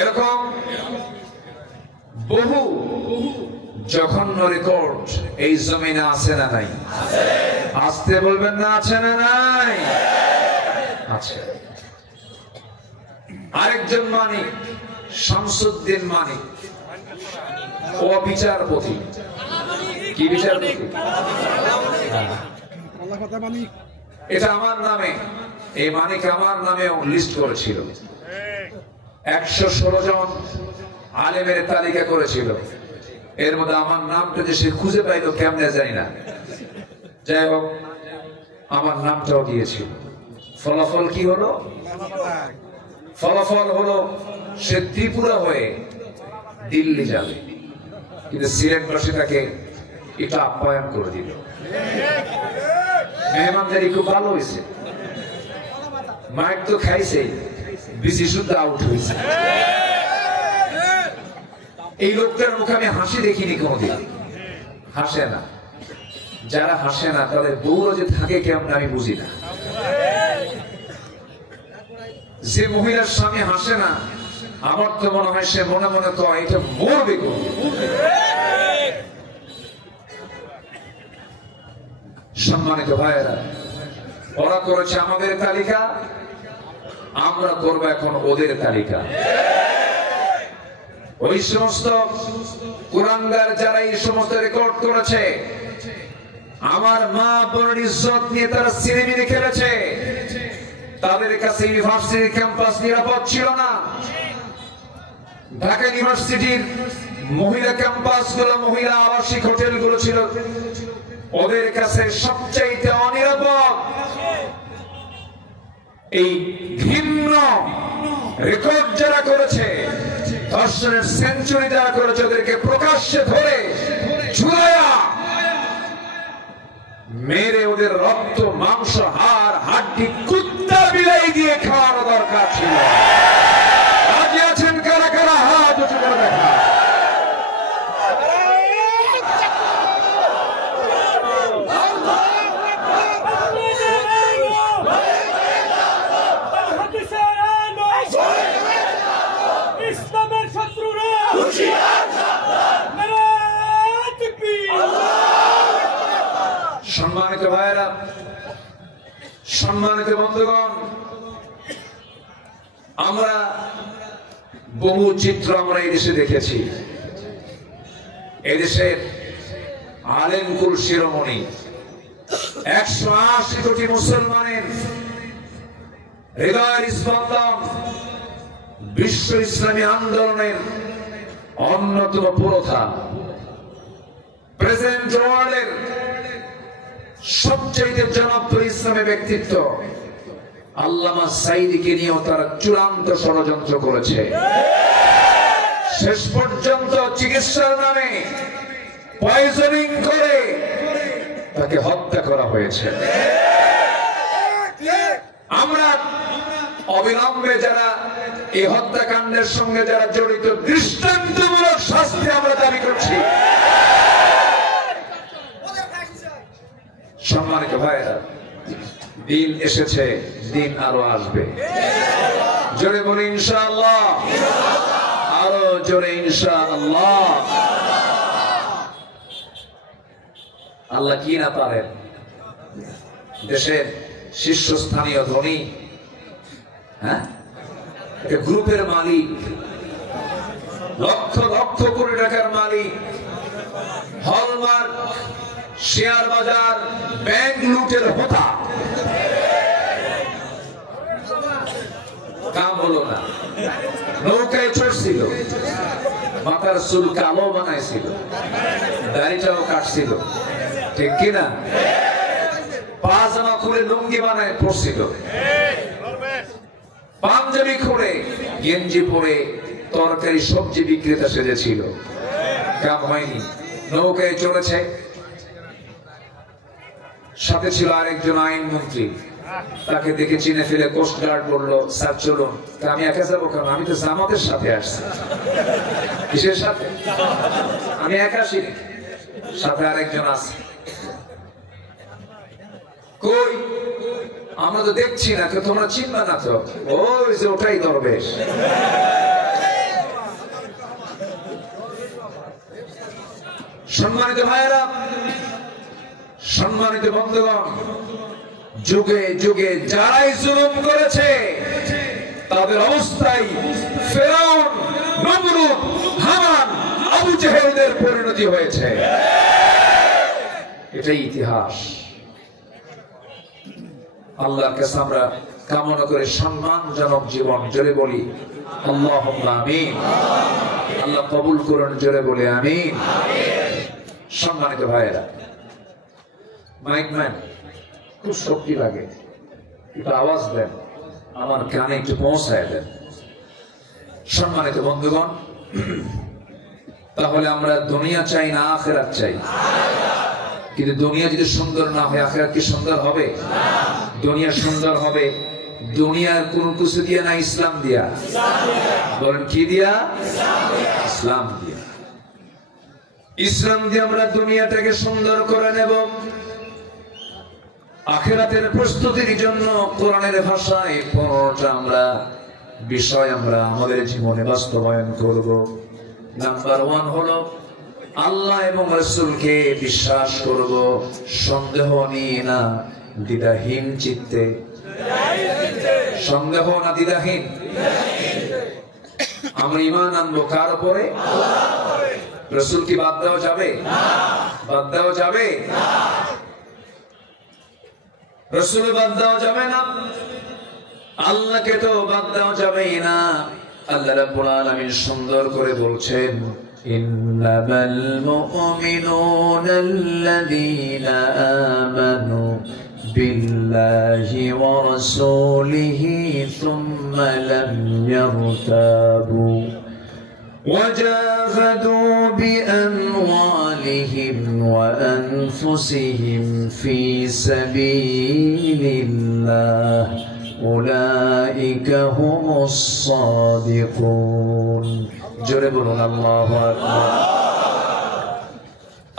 এরকম বহু জঘন্য রেকর্ড এই জমিনে আছে না নাই? আসতে বলবেন না, আছে না নাই? আছে। আরেকজন মানিক শামসুদ্দিন মানিক, ও বিচারপতি। কি বিচারপতি? এটা আমার নামে, এই মানিক আমার নামে লিস্ট করেছিল। 116 জন আলেমের তালিকা করেছিল, এর মধ্যে আমার নামটা যে সে খুঁজে পাইলো কেমনে জানি না, যাই হোক আমার নামটাও দিয়েছিল। ফলাফল কি হলো? ফলাফল হলো সে ত্রিপুরা হয়ে দিল্লি যাবে, কিন্তু সিলেটবাসী তাকে এটা আপ্যায়ন করে দিল। মেহমানদারি খুব ভালো হয়েছে, মাইক তো খাইছে, বিসি শুদ্ধ আউট হয়েছে। এই লোকটার মুখে আমি হাসি দেখিনি কোনদিন, হাসে না। যারা হাসে না তাদের বউরা যে থাকে কেমন আমি বুঝি না। যে মহিলার স্বামী হাসে না, আমার তো মনে হয় সে মনে মনে কয় এটা মরবে। সম্মানিত ভাইয়েরা, ওরা করেছে আমাদের তালিকা, আমরা করবো এখন ওদের তালিকা। ওই সমস্ত কুরাঙ্গার যারা এই সমস্ত রেকর্ড করেছে, আমার মা বোনের ইজ্জত নিয়ে তারা সিনেমিনি খেলেছে, তাদের কাছে ইউনিভার্সিটি ক্যাম্পাস নিরাপদ ছিল না। ঢাকা ইউনিভার্সিটির মহিলা ক্যাম্পাস গুলো, মহিলা আবাসিক হোটেল গুলো ছিল ওদের কাছে সবচাইতে অনিরাপদ। এই ঘৃণ্য রেকর্ড যারা করেছে, ধর্ষণের সেঞ্চুরি যারা করেছে, ওদেরকে প্রকাশ্যে ধরে ঝুলাইয়া মেরে ওদের রক্ত মাংস হাড় হাড্ডি কুত্তা বিলাই দিয়ে খাওয়ানো দরকার ছিল। রাজি আছেন কারা কারা? হাত উঁচু করে দেখা। সম্মানিত ভাইয়েরা, সম্মানিত বন্ধুগণ, আমরা বহু চিত্র আমরা এই দেশে দেখেছি। এদেশের আলেমকুল শিরোমণি 180 কোটি মুসলমানের হৃদয়ের স্পন্দন, বিশ্ব ইসলামী আন্দোলনের অন্যতম পুরোধা, প্রেজেন্ট ওয়ার্ল্ডের সবচেয়ে জনপ্রিয় ইসলামী ব্যক্তিত্ব আল্লামা সাঈদীকে নিয়েও তারা চূড়ান্ত ষড়যন্ত্র করেছে। শেষ পর্যন্ত চিকিৎসার নামে পয়জনিং করে তাকে হত্যা করা হয়েছে। আমরা অবিলম্বে যারা এই হত্যাকাণ্ডের সঙ্গে যারা জড়িত, দৃষ্টান্তমূলক শাস্তি আমরা দাবি করছি। সম্মানিত ভাইরা, দিন এসেছে, দিন আরো আসবে। জোরে বলি ইনশাআল্লাহ, আরো জোরে ইনশাআল্লাহ। আল্লাহ কি না পারেন? দেশের শীর্ষস্থানীয় ধনী, হ্যাঁ, গ্রুপের মালিক, লক্ষ লক্ষ কোটি টাকার মালিক, হলমার্ক, শেয়ার বাজার, ব্যাংক লুটের হোতা, কাম হলো না। নৌকায় চড়ছিল, মাথার চুল কালো বানাইছিল, দাড়িটাও কাটছিল, ঠিক কিনা? পাজামা খুলে লুঙ্গি বানায় পড়ছিল, পাঞ্জাবি খুলে গেঞ্জি পরে তরকারি সবজি বিক্রেতা সেজেছিল, কাম হয়নি। নৌকায় চলেছে, সাথে ছিল আরেকজন আইনমন্ত্রী, তাকে দেখে চিনে ফেলে কোস্টগার্ড বলল, স্যার চলুন। আমি একা যাবো কেন? আমি তো জামাতের সাথে আসছি। কিসের সাথে? আমি একা আসিনি, সাথে আরেকজন আছে। কই? আমরা তো দেখছি না, কেউ তোমরা চিনবে না তো। ওই যে ওটাই দরবেশ। সম্মানিত ভাইয়েরা, সম্মানিত বন্ধুগণ, যুগে যুগে যারাই জুলুম করেছে তাদের অবস্থায় ফিরআউন, নমরুদ, হামান, আবু জেহেলদের পরিণতি হয়েছে। এটাই ইতিহাস। আল্লাহর কাছে আমরা কামনা করে সম্মানজনক জীবন, জোরে বলি আল্লাহুম্মা আমিন। আল্লাহ কবুল করুন, জোরে বলি আমিন। সম্মানিত ভাইয়েরা, মাইকম্যান খুব শক্তি লাগে, একটু আওয়াজ দেন, আমার কানে একটু পৌঁছায় দেন। সম্মানিত বন্ধুগণ, তাহলে আমরা দুনিয়া চাই না আখিরাত চাই? কিন্তু দুনিয়া যদি সুন্দর না হয়, আখিরাত কি সুন্দর হবে? দুনিয়া সুন্দর হবে দুনিয়ার কোন কিছু দিয়ে না, ইসলাম দিয়া। বলেন কি দিয়া? ইসলাম দিয়া। ইসলাম দিয়ে আমরা দুনিয়াটাকে সুন্দর করে নেব। আখিরাতের প্রস্তুতির জন্য কোরআনের ভাষায় 15টা আমরা বিষয় আমরা আমাদের জীবনে বাস্তবায়ন করব। নাম্বার 1 হলো আল্লাহ এবং রাসূলকে বিশ্বাস করব, সন্দেহ নিয়ে না, দ্বিধাহীন চিত্তে। সন্দেহ না দ্বিধাহীন। আমরা ঈমান আনবো কার উপরে? রাসূল কি বাদ দেওয়া যাবে? বাদ দেওয়া যাবে? রাসূল বাদ দেওয়া যাবে না, আল্লাহকে তো বাদ দেওয়া যাবেই না। আল্লাহ রাব্বুল আলামিন সুন্দর করে বলছেন, ইন্নামাল মুমিনুনা আল্লাযীনা আমানু বিল্লাহি ওয়া রাসূলিহি সুম্মা লাম ইয়ারতাবু وجاهدوا بأموالهم وأنفسهم في سبيل الله أولئك هم الصادقون جرب الله أكبر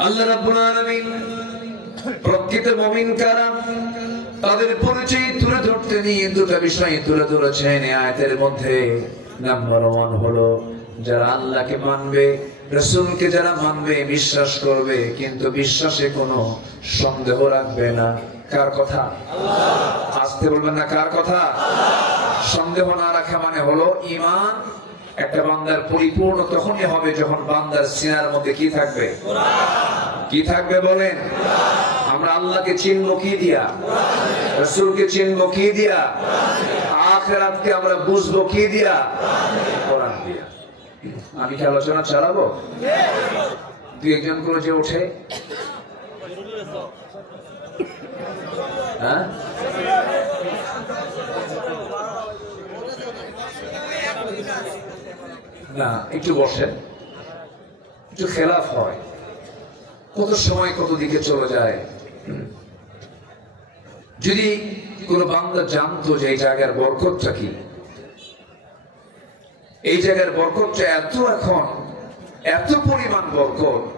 الله رب العالمين প্রকৃত মুমিন কারা তাদের পরিচয় তুলে ধরতে নিয়ে দুটো বিষয় তুলে ধরেছেন এই আয়াতের মধ্যে। নাম্বার 1 হলো যারা আল্লাহকে মানবে, রাসূলকে যারা মানবে, বিশ্বাস করবে, কিন্তু বিশ্বাসে কোনো সন্দেহ রাখবে না। কার কথা? আল্লাহ। আসতে বলবেন না, কার কথা? সন্দেহ না রাখা মানে হলো ঈমান একটা বান্দার পরিপূর্ণ তখনই হবে যখন বান্দার সিনার মধ্যে কি থাকবে? কুরআন। কি থাকবে বলেন? কুরআন। আমরা আল্লাহকে চিনব কি দিয়া? কুরআন। রাসূলকে চিনব কি দিয়া? কুরআন। আখিরাতকে আমরা বুঝবো কি দিয়া? কুরআন দিয়া। আমি কি আলোচনা চালাবো? দুই একজন করে যে ওঠে, হ্যাঁ, না একটু বসেন, একটু খেলাফ হয়, কত সময় কত দিকে চলে যায়। যদি কোন বান্দা জানতো যে এই জায়গার বরকতটা কি, এই জায়গার বরকতটা এখন এত পরিমাণ বরকত,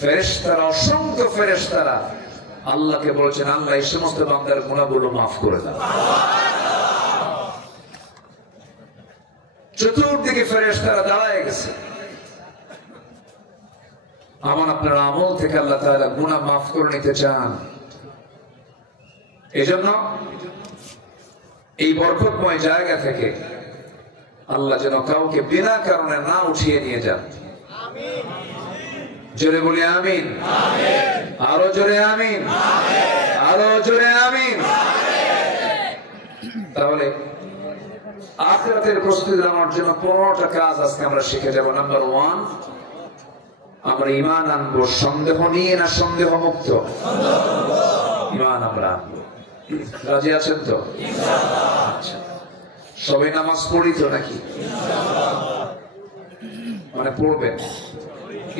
ফেরেশতারা, অসংখ্য ফেরেশতারা আল্লাহকে বলেছেন, আল্লাহ এই সমস্ত বান্দার গুনাহগুলো মাফ করে দাও। চতুর্দিকে ফেরেশতারা দাঁড়ায় গেছে। আমার আপনার আমল থেকে আল্লাহ তাআলা গুনাহ মাফ করে নিতে চান। এজন্য এই বরকতময় জায়গা থেকে আল্লাহ যেন কাউকে বিনা কারণে না উঠিয়ে নিয়ে যান। জোরে বলি আমিন। আরো জোরে আমিন। আরো জোরে আমিন। তাহলে আখিরাতের প্রস্তুতি নেওয়ার জন্য 15টা কাজ আজকে আমরা শিখে যাব। নাম্বার 1, আমরা ঈমান আনবো সন্দেহ নিয়ে না সন্দেহ মুক্ত? ঈমান আমরা আনবো। রাজি আছেন তো? আচ্ছা, সবাই নামাজ পড়ি তো নাকি? মানে পড়বেন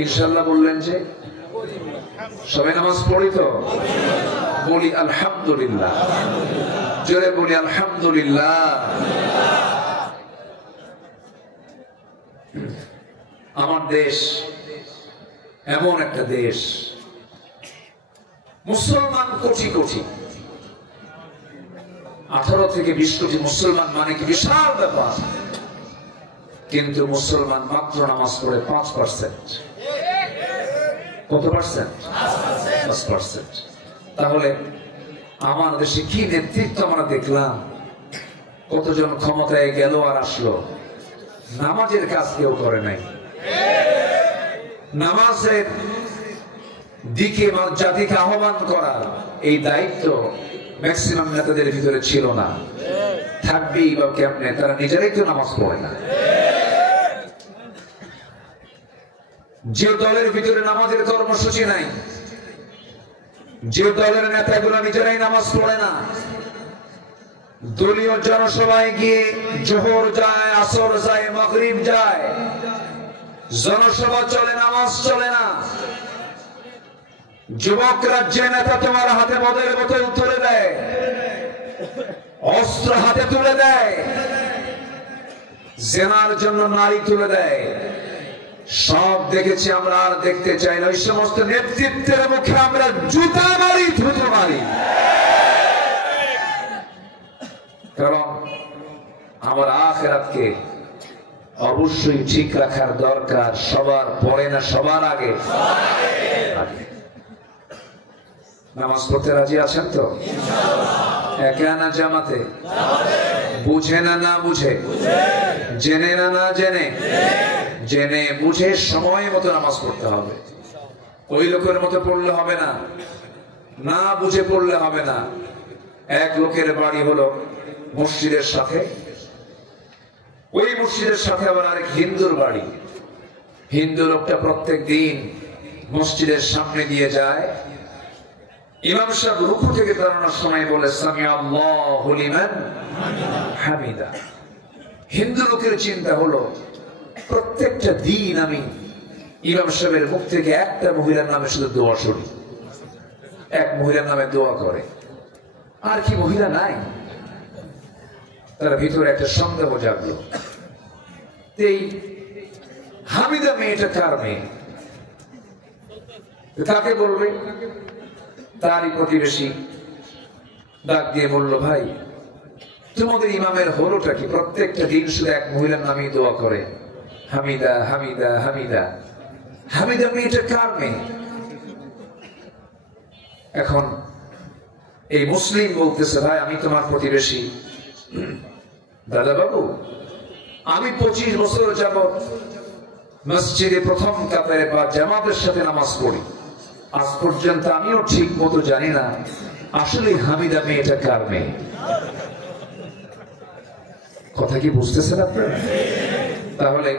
ইনশাআল্লাহ বললেন যে সবাই নামাজ পড়ি তো? বলি আলহামদুলিল্লাহ, জোরে বলি আলহামদুলিল্লাহ। আমার দেশ এমন একটা দেশ, মুসলমান কোটি কোটি, 18 থেকে 20 কোটি মুসলমান, মানে কি বিশাল ব্যাপার। কিন্তু মুসলমান মাত্র নামাজ পড়ে 5%। কত পার্সেন্ট? 5%। তাহলে আমার দেশে কি নেতৃত্ব আমরা দেখলাম, কতজন ক্ষমতায় গেল আর আসলো, নামাজের কাজ কেউ করে নাই। নামাজের দিকে জাতিকে আহ্বান করার এই দায়িত্ব ম্যাক্সিমাম নেতাদের ভিতরে ছিল না। থাকবেই বা কেমনে, তারা নিজেরাই তো নামাজ পড়ে না। যে দলের ভিতরে নামাজের কর্মসূচি নাই, যে দলের নেতাগুলো নিজেরাই নামাজ পড়ে না, দলীয় জনসভায় গিয়ে জোহর যায়, আসর যায়, মাগরিব যায়, জনসভা চলে, নামাজ চলে না। যুবকরা যে নেতা তোমার হাতে মদের বোতল তুলে দেয়, অস্ত্র হাতে তুলে দেয়, জেনার জন্য নারী তুলে দেয়, সব দেখেছি আমরা, আর দেখতে চাই না। ওই সমস্ত নেতৃত্বের মুখে আমরা জুতা মারি, থুতু মারি। কারণ আমার আখিরাতকে অবশ্যই ঠিক রাখার দরকার, সবার পরে না সবার আগে। নামাজ পড়তে রাজি আছেন তো? একা না জামাতে? বুঝে না না বুঝে? জেনে না না জেনে? জেনে বুঝে সময় মতো নামাজ পড়তে হবে। ওই লোকের মতো পড়লে হবে না, না বুঝে পড়লে হবে না। এক লোকের বাড়ি হলো মসজিদের সাথে, ওই মসজিদের সাথে আবার আরেক হিন্দুর বাড়ি। হিন্দু লোকটা প্রত্যেক দিন মসজিদের সামনে দিয়ে যায়, ইমাম সাহেব রুকু থেকে দাঁড়ানোর সময় বলে সামি আল্লাহু লিমান হামিদা। হিন্দু লোকের চিন্তা হলো প্রত্যেকটা দিন আমি ইমাম সাহেবের মুখ থেকে একটা মহিলার নামে শুধু দোয়া শুনি, এক মহিলার নামে দোয়া করে, আর কি মহিলা নাই? তার ভিতরে একটা সন্দেহ জাগলো, এই হামিদা মেয়েটা কার মেয়ে? কাকে বলবে? তারই প্রতিবেশী ডাক দিয়ে বলল, ভাই তোমাদের ইমামের হলোটা কি? প্রত্যেকটা দিন শুধু এক মহিলার নামেই দোয়া করে, হামিদা হামিদা হামিদা। হামিদা মেয়েটা কার মেয়ে? এখন এই মুসলিম বলতেছে, ভাই আমি তোমার প্রতিবেশী। দাদা বাবু, আমি 25 বছর যাবত মসজিদে প্রথম কাতারে বা জামাতের সাথে নামাজ পড়ি, আজ পর্যন্ত আমিও ঠিক মতো জানি না আসলে হামিদা মেয়েটা কার মেয়ে। কথা কি বুঝতেছেন আপনারা? তাহলে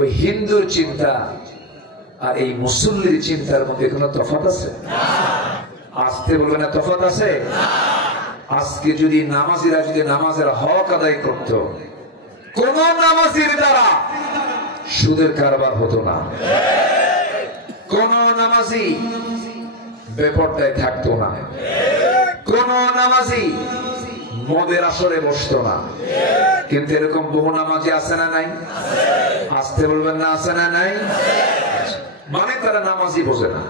ওই হিন্দুর চিন্তা আর এই মুসল্লির চিন্তার মধ্যে কোনো তফাৎ আছে? আসতে বলবে না তফাৎ আছে? আজকে যদি নামাজিরা যদি নামাজের হক আদায় করত, কোন নামাজির দ্বারা সুদের কারবার হতো না, কোন নামাজি বেপরদায় থাকতো না, কোন নামাজি মদের আসরে বসতো না। কিন্তু এরকম বহু নামাজি আছে না নাই? আসতে বলবেন না আছে না নাই? মানে তারা নামাজি বোঝে না।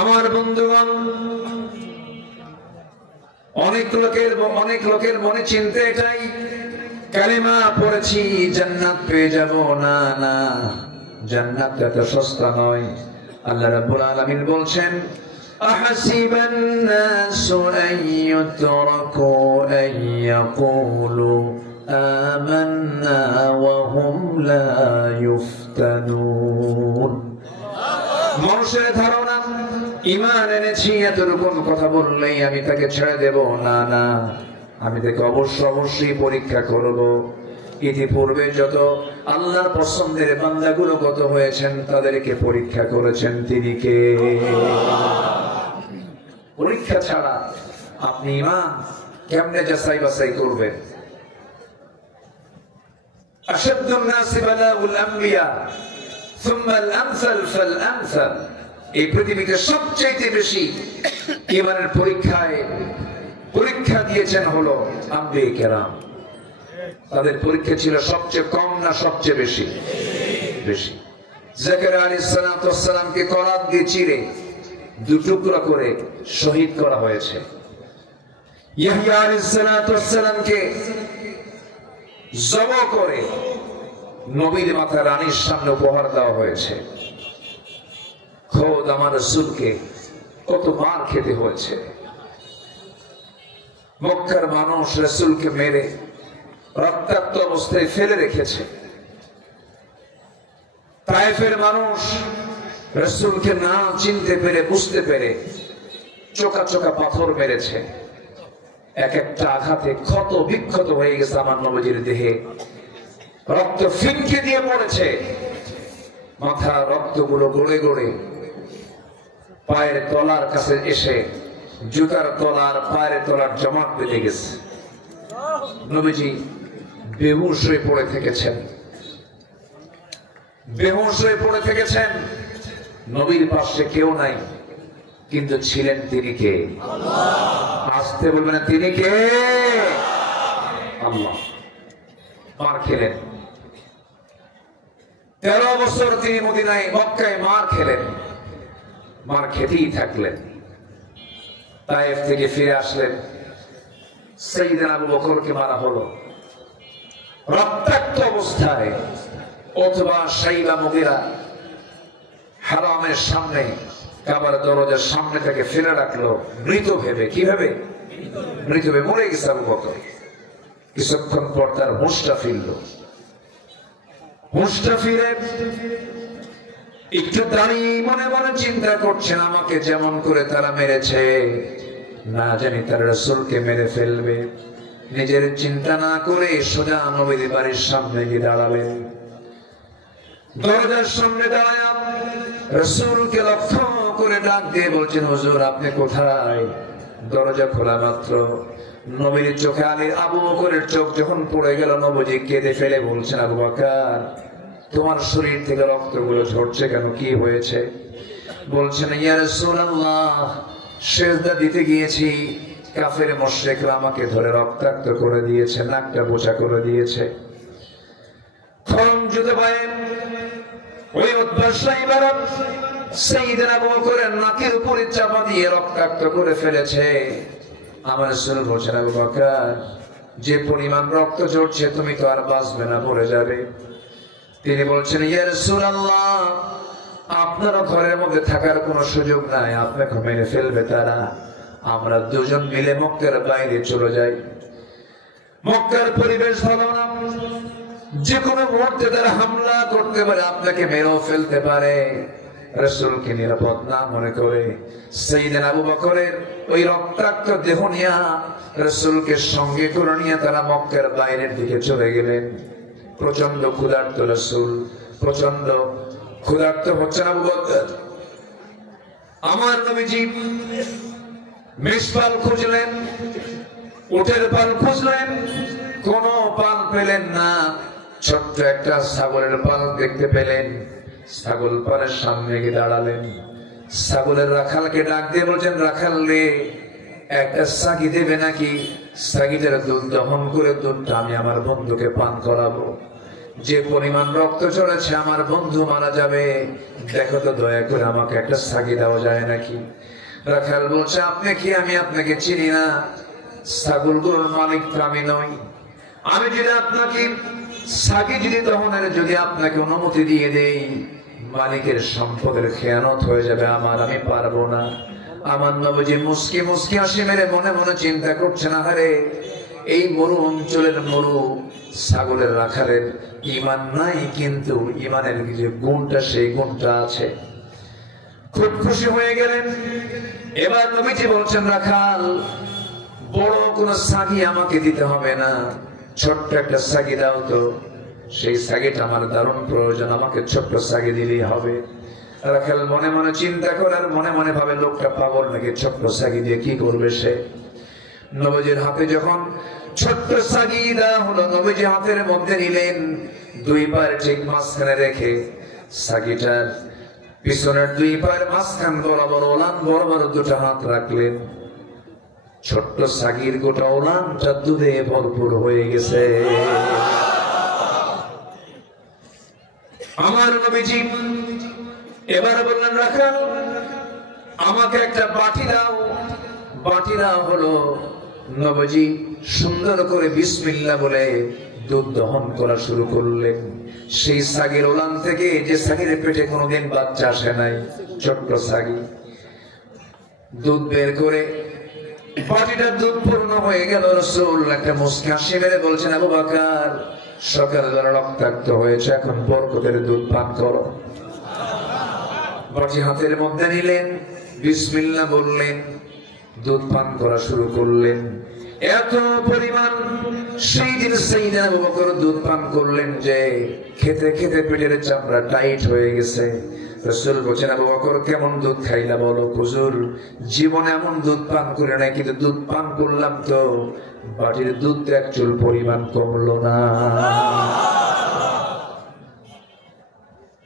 আমার বন্ধুগণ, অনেক লোকের মনে চিন্তা এটাই, কালিমা পড়েছি জান্নাত পেয়ে যাব। না না, জান্নাত এত সস্তা নয়। আল্লাহ রাব্বুল আলামিন বলছেন, আহাসিবান নাসু আন ইউতরাকু আন ইয়াকুলু আমান্না ওয়া হুম লা ইফতানুন। মানুষের ধারণা ঈমান এনেছি, এতটুকু কথা বললেই আমি তাকে ছেড়ে দেব। না না, আমি তাকে অবশ্যই পরীক্ষা করব। ইতিপূর্বে যত আল্লাহর পছন্দের বান্দাগুলো গত হয়েছেন তাদেরকে পরীক্ষা করেছেন তিনি কে? পরীক্ষা ছাড়া আপনি ঈমান কেমনে যাচাই বাছাই করবেন? আশাদ্দুন নাসি বালাউল আম্বিয়া সুম্মাল আমসাল ফাল আমসাল। এই পৃথিবীতে সবচেয়ে বেশি ঈমানের পরীক্ষা দিয়েছেন হলো আম্বিয়া কেরাম। তাদের পরীক্ষা ছিল সবচেয়ে কম না সবচেয়ে বেশি? বেশি। জাকারিয়া আলাইহিস সালামকে করাত দিয়ে চিরে দুটুকরা করে শহীদ করা হয়েছে। ইয়াহইয়া আলাইহিস সালামকে জবাই করে নবীর মাথা রানীর সামনে উপহার দেওয়া হয়েছে। খোদ আমার রাসূলকে কত মার খেতে হয়েছে। মক্কার মানুষ রাসূলকে মেরে রক্তাক্ত অবস্থায় ফেলে রেখেছে। তায়েফের মানুষ রাসূলকে না চিনতে পেরে বুঝতে পেরে চোকা চোকা পাথর মেরেছে। এক একটা আঘাতে ক্ষত বিক্ষত হয়ে গেছে আমার নবীর দেহে, রক্ত ফিনকে দিয়ে পড়েছে। মাথা রক্তগুলো গড়ে গড়ে পায়ের তলার কাছে এসে জুতার তলার পায়ের তলার জমাট বেঁধে গেছে। নবীজি বেহুশ হয়ে পড়ে থেকেছেন, বেহুশ হয়ে পড়ে থেকেছেন। নবীর পাশে কেউ নাই, কিন্তু ছিলেন তিনি কে? আসতে বলবেন তিনি কে? আল্লাহ। মার খেলেন 13 বছর তিনি মদিনায় মক্কায় মার খেলেন, মার খেতেই থাকলেন। তায়েফ থেকে ফিরে আসলেন, সাইয়েদনা আবু বকরকে মারা হলো রক্তাক্ত অবস্থায়। অথবা সাইবা মুগীরা হারামের সামনে কাবার দরজার সামনে থেকে ফেলে রাখলো মৃত ভেবে। কিভাবে? মৃত ভেবে মরে গেছে আবু বকর। কিছুক্ষণ পর তার হুঁশটা ফিরল। হুঁশটা ফিরে একটু দাঁড়িয়ে মনে মনে চিন্তা করছেন, আমাকে যেমন করে তারা মেরেছে না জানি তার রাসূলকে মেরে ফেলবে। নিজের চিন্তা না করে সোজা নবীর বাড়ির সামনে গিয়ে দাঁড়ালেন। দরজার সামনে দাঁড়ায় রাসূলকে লক্ষ্য করে ডাক দিয়ে বলছেন, হুজুর আপনি কোথায়? দরজা খোলা মাত্র নবীর চোখে আবু বকরের চোখ যখন পড়ে গেল, নবীজি কেঁদে ফেলে বলছেন, আবু বকর তোমার শরীর থেকে রক্তগুলো ঝরছে কেন? কি হয়েছে? বলছেন, ইয়া রাসূলুল্লাহ সিজদা দিতে গিয়েছি, কাফের মুশরিকরা আমাকে ধরে রক্তাক্ত করে দিয়েছে, নাকটা বোঝা করে দিয়েছে। খরমজুদে পায়ে ওই উতবা সাইবার সাইয়েদনা আবু বকরের নাকের উপরে চাপা দিয়ে রক্তাক্ত করে ফেলেছে। আমার রাসূল বলছেন, আবু বকর যে পরিমাণ রক্ত ঝরছে তুমি তো আর বাঁচবে না, মরে যাবে। তিনি বলছেন, ইয়া রাসূলুল্লাহ আপনার ঘরের মধ্যে থাকার কোনো সুযোগ নাই, আপনাকে মেরে ফেলবে তারা। আমরা দুজন মিলে মক্কার বাইরে চলে যাই। মক্কার পরিবেশ ভালো না, যে কোনো মুহূর্তে তারা হামলা করতে পারে, আপনাকে মেরেও ফেলতে পারে। রাসূলকে নিরাপদ না মনে করে সাইয়েদনা আবু বকরের ওই রক্তাক্ত দেহ নিয়ে রাসূলকে সঙ্গে করে নিয়ে তারা মক্কার বাইরের দিকে চলে গেলেন। প্রচন্ড ক্ষুধার্ত রাসূল, প্রচন্ড ক্ষুধার্ত হচ্ছেন আবু বকর। আমার নবীজি মেষপাল খুঁজলেন, উটের পাল খুঁজলেন, কোন পাল পেলেন না। ছোট্ট একটা ছাগলের পাল দেখতে পেলেন, ছাগল পালের সামনে গিয়ে দাঁড়ালেন। ছাগলের রাখালকে ডাক দিয়ে বলছেন, রাখাল রে একটা সাগি দেবে নাকি? সাগিটার দুধ দহন করে দুধটা আমি আমার বন্ধুকে পান করাবো। যে পরিমাণ রক্ত চড়েছে আমার বন্ধু মারা যাবে, দেখো তো দয়া করে আমাকে একটা সাগি দেওয়া যায় নাকি? রাখাল বলছে, আপনি কি? আমি আপনাকে চিনি না, ছাগলগুলোর মালিক তো আমি নই। আমি যদি আপনাকে সাগি যদি দহনের যদি আপনাকে অনুমতি দিয়ে দেই, মালিকের সম্পদের খেয়ানত হয়ে যাবে আমার, আমি পারবো না। আমার নবীজি মুস্কি মুস্কি হাসি মেরে মনে মনে চিন্তা করছেন, আরে এই মরু অঞ্চলের মরু ছাগলের রাখালের ঈমান নাই, কিন্তু ঈমানের যে গুণটা সেই গুণটা আছে। খুব খুশি হয়ে গেলেন। এবার নবীজি বলছেন, রাখাল বড় কোন সাগি আমাকে দিতে হবে না, ছোট্ট একটা সাগি দাও তো। সেই সাগিটা আমার দারুণ প্রয়োজন, আমাকে ছোট্ট সাগি দিলেই হবে। রাখাল মনে মনে চিন্তা করে আর মনে মনে ভাবে লোকটা পাগল নাকি, ছোট্ট সাগি দিয়ে কি করবে সে। নবীজির হাতে যখন ছোট্ট সাগি দেওয়া হলো, নবীজি হাতের মধ্যে নিলেন, দুই পায়ের ঠিক মাঝখানে রেখে সাগিটার পিছনের দুই পায়ের মাঝখান বরাবর ওলান বরাবর দুটো হাত রাখলেন। ছোট্ট সাগির গোটা ওলানটা দুধে ভরপুর হয়ে গেছে। আমার নবীজি এবার বললেন, রাখাল আমাকে একটা বাটি দাও। বাটি দাও হলো। নবীজি সুন্দর করে বিসমিল্লাহ বলে দুধ দহন করা শুরু করলেন। সেই সাগির ওলান থেকে, যে সাগির পেটে কোনোদিন বাচ্চা আসে নাই, ছোট্ট সাগি, দুধ বের করে বাটিটার দুধ পূর্ণ হয়ে গেল। রাসূল একটা মুস্কি হাসি মেরে বলছেন, আবু বকর সকালবেলা রক্তাক্ত হয়েছে, এখন বরকতের দুধ পান করো। বাটি হাতের মধ্যে নিলেন, বিসমিল্লাহ বললেন, দুধ পান করা শুরু করলেন। এত পরিমাণ সেই দিন সাইয়েদনা আবু বকর দুধ পান করলেন যে খেতে খেতে পেটের চামড়া টাইট হয়ে গেছে। রাসূল বলেন, আবু বকর কেমন দুধ খাইলা বলো? হুজুর জীবনে এমন দুধ পান করে নাই, কিন্তু দুধ পান করলাম তো বাটির দুধ এক চুল পরিমাণ কমলো না।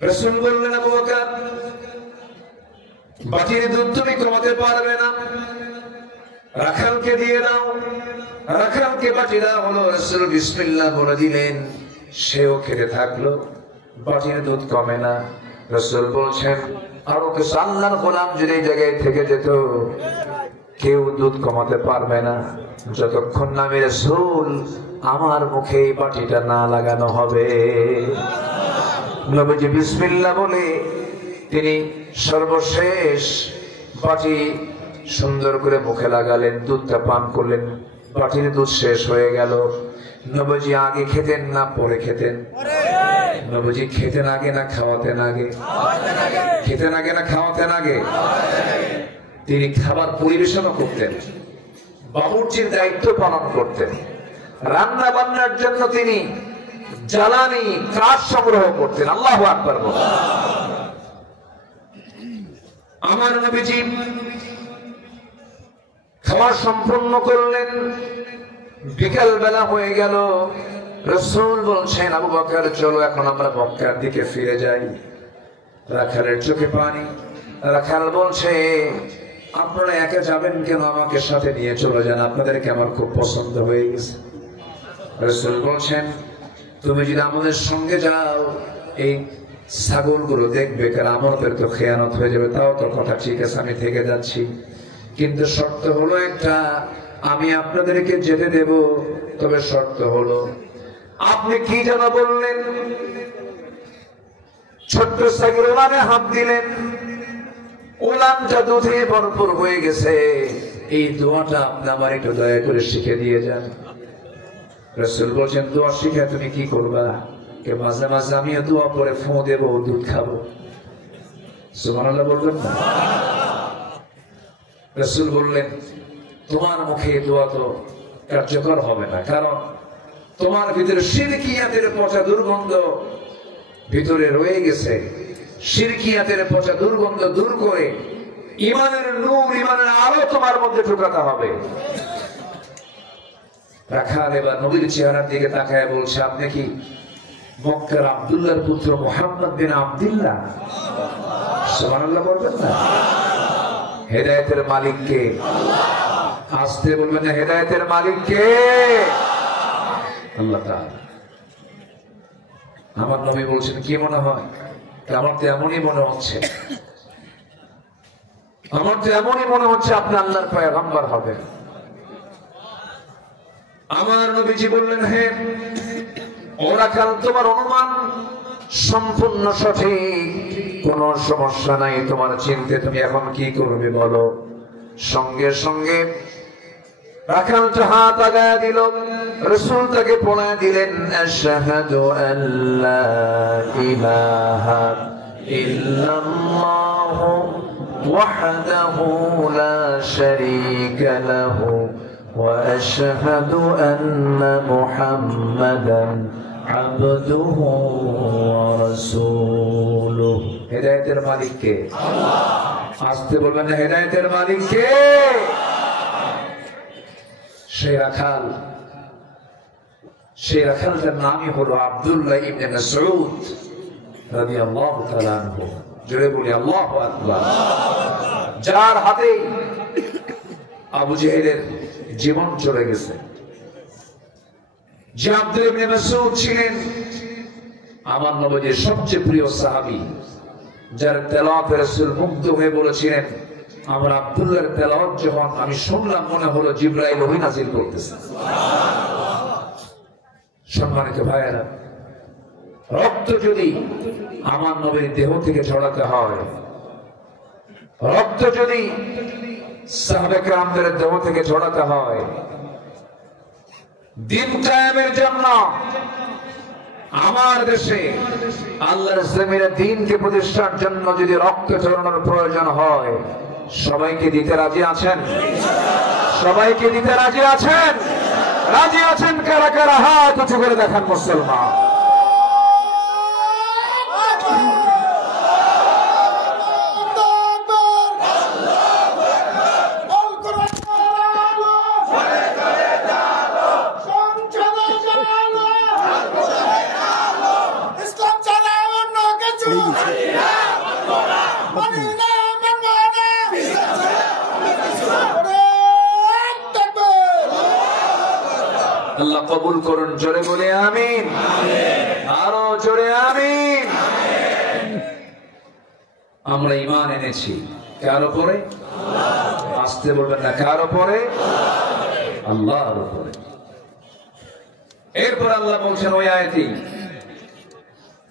রাসূল বললেন, আবু বকর বাটির দুধ তুমি কমাতে পারবে না, রাখালকে দিয়ে দাও। রাখালকে বাটি দেওয়া হলো। রাসূল বিসমিল্লাহ বলে দিলেন, সেও খেতে থাকলো, বাটির দুধ কমে না। রাসূল বলছেন, আরো কিছু আল্লাহর গোলাম যদি এই জায়গায় থেকে যেত, কেউ দুধ কমাতে পারবে না যতক্ষণ না আমি রাসূল আমার মুখে এই বাটিটা না লাগানো হবে। নবীজি বিসমিল্লাহ বলে তিনি সর্বশেষ বাটি সুন্দর করে মুখে লাগালেন, দুধটা পান করলেন। বাটির দুধ শেষ হয়ে গেল। নবীজি আগে খেতেন না পরে খেতেন? নবীজি খেতেন আগে না খাওয়াতেন আগে? খেতেন আগে না খাওয়াতেন আগে? তিনি খাবার পরিবেশনও করতেন, বাবুর্চির দায়িত্ব পালন করতেন, রান্না বান্নার জন্য তিনি জ্বালানি কাঠ সংগ্রহ করতেন। আল্লাহু আকবার বলুন। আমার নবীজি খাওয়া সম্পূর্ণ করলেন, বিকাল বেলা হয়ে গেল। রাসূল বলছেন, আবু বকর চলো এখন আমরা মক্কার দিকে ফিরে যাই। রাখালের চোখে পানি। রাখাল বলছে, আপনারা একা যাবেন কেন? আমাকে সাথে নিয়ে চলে যান, আপনাদেরকে আমার খুব পছন্দ হয়ে গেছে। রাসূল বলছেন, তুমি যদি আমাদের সঙ্গে যাও এই ছাগলগুলো দেখবে, কারণ আমাদের তো খেয়ানত হয়ে যাবে। তাও তো কথা ঠিক আছে, আমি থেকে যাচ্ছি, কিন্তু শর্ত হলো একটা, আমি আপনাদেরকে যেতে দেব, তবে শর্ত হলো আপনি কি যেন বললেন? ছোট্ট ছাগল ওলানে হাত দিলেন, ওলানটা দুধে ভরপুর হয়ে গেছে। এই দোয়াটা আপনি আমার একটু দয়া করে শিখে দিয়ে যান। রাসূল বলছেন, দোয়া শিখে তুমি কি করবা? কে মাঝে মাঝে আমিও দোয়া করে ফোঁ দেবো, দুধ খাবো। সুবহানাল্লাহ বলবেন না? রাসূল বললেন, তোমার মুখে দোয়া তো কার্যকর হবে না, কারণ তোমার ভিতরে শিরকিয়াতের পচা দুর্গন্ধ ভিতরে রয়ে গেছে। শিরকিয়াতের পচা দুর্গন্ধ দূর করে ঈমানের নূর, ঈমানের আলো তোমার মধ্যে ঢোকাতে হবে। রাখাল এবার নবীর চেহারার দিকে তাকায় বলছে, আপনি কি মক্কার আব্দুল্লাহর পুত্র মুহাম্মদ বিন আব্দুল্লাহ? সুবহানাল্লাহ বলবেন না? হেদায়েতের মালিক কে? আসতে বলবেন না, হেদায়েতের মালিক কে? আল্লাহ তাআলা। আমার নবী বলছেন, কি মনে হয়? আমার তো এমনই মনে হচ্ছে, আমার তো এমনই মনে হচ্ছে আপনি আল্লাহর পয়গম্বর হবেন। আমার নবীজি বললেন, হে ওরা কাল তোমার অনুমান সম্পূর্ণ সঠিক, কোনো সমস্যা নাই তোমার চিন্তা, তুমি এখন কি করবে বলো? সঙ্গে সঙ্গে রাখালটা হাত আগায় দিল। রাসূল তাকে পড়ায় দিলেন, আশহাদু আল্লা ইলাহা ইল্লাল্লাহু ওয়াহদাহু লা শারীকা লাহু وأشهد أن محمدا عبده ورسوله হেদায়েতের মালিক কে? আল্লাহ। আসতে বলবেন না, হেদায়েতের মালিক কে? সেই রাখালটার নামই হলো আব্দুল্লাহ ইবনে মাসউদ রাদিয়াল্লাহু তাআলা আনহু। জোরে বলি আল্লাহু আকবার। যার হাতে আবু জেহেলের জীবন চলে গেছে। যে আব্দুল্লাহ ইবনে মাসউদ ছিলেন আমার নবীর সবচেয়ে প্রিয় সাহাবী, যার তেলাওয়াতে রাসূল মুগ্ধ হয়ে বলেছিলেন, আমার আব্দুল্লাহর তেলাওয়াত যখন আমি শুনলাম মনে হলো জিবরাইল ওহী নাযিল করতেছে। সম্মানিত ভাইয়েরা, রক্ত যদি আমার নবীর দেহ থেকে ঝরাতে হয়, রক্ত যদি সাহাবে কেরামদের দেহ থেকে ঝরাতে হয়, দিন কায়েমের জন্য আমার দেশে আল্লাহর জমিনে দ্বীনকে প্রতিষ্ঠার জন্য যদি রক্ত ঝরানোর প্রয়োজন হয়, সবাইকে দিতে রাজি আছেন? সবাইকে দিতে রাজি আছেন? রাজি আছেন কারা কারা? হাত উঁচু করে দেখান মুসলমান। আল্লাহ কবুল করুন। জোরে বলে আমিন। আরো জোরে আমিন। আমরা ঈমান এনেছি কার উপরে? আসতে বলবেন না, কার উপরে? আল্লাহর উপরে। এরপর আল্লাহ বলছেন ওই আয়াতে,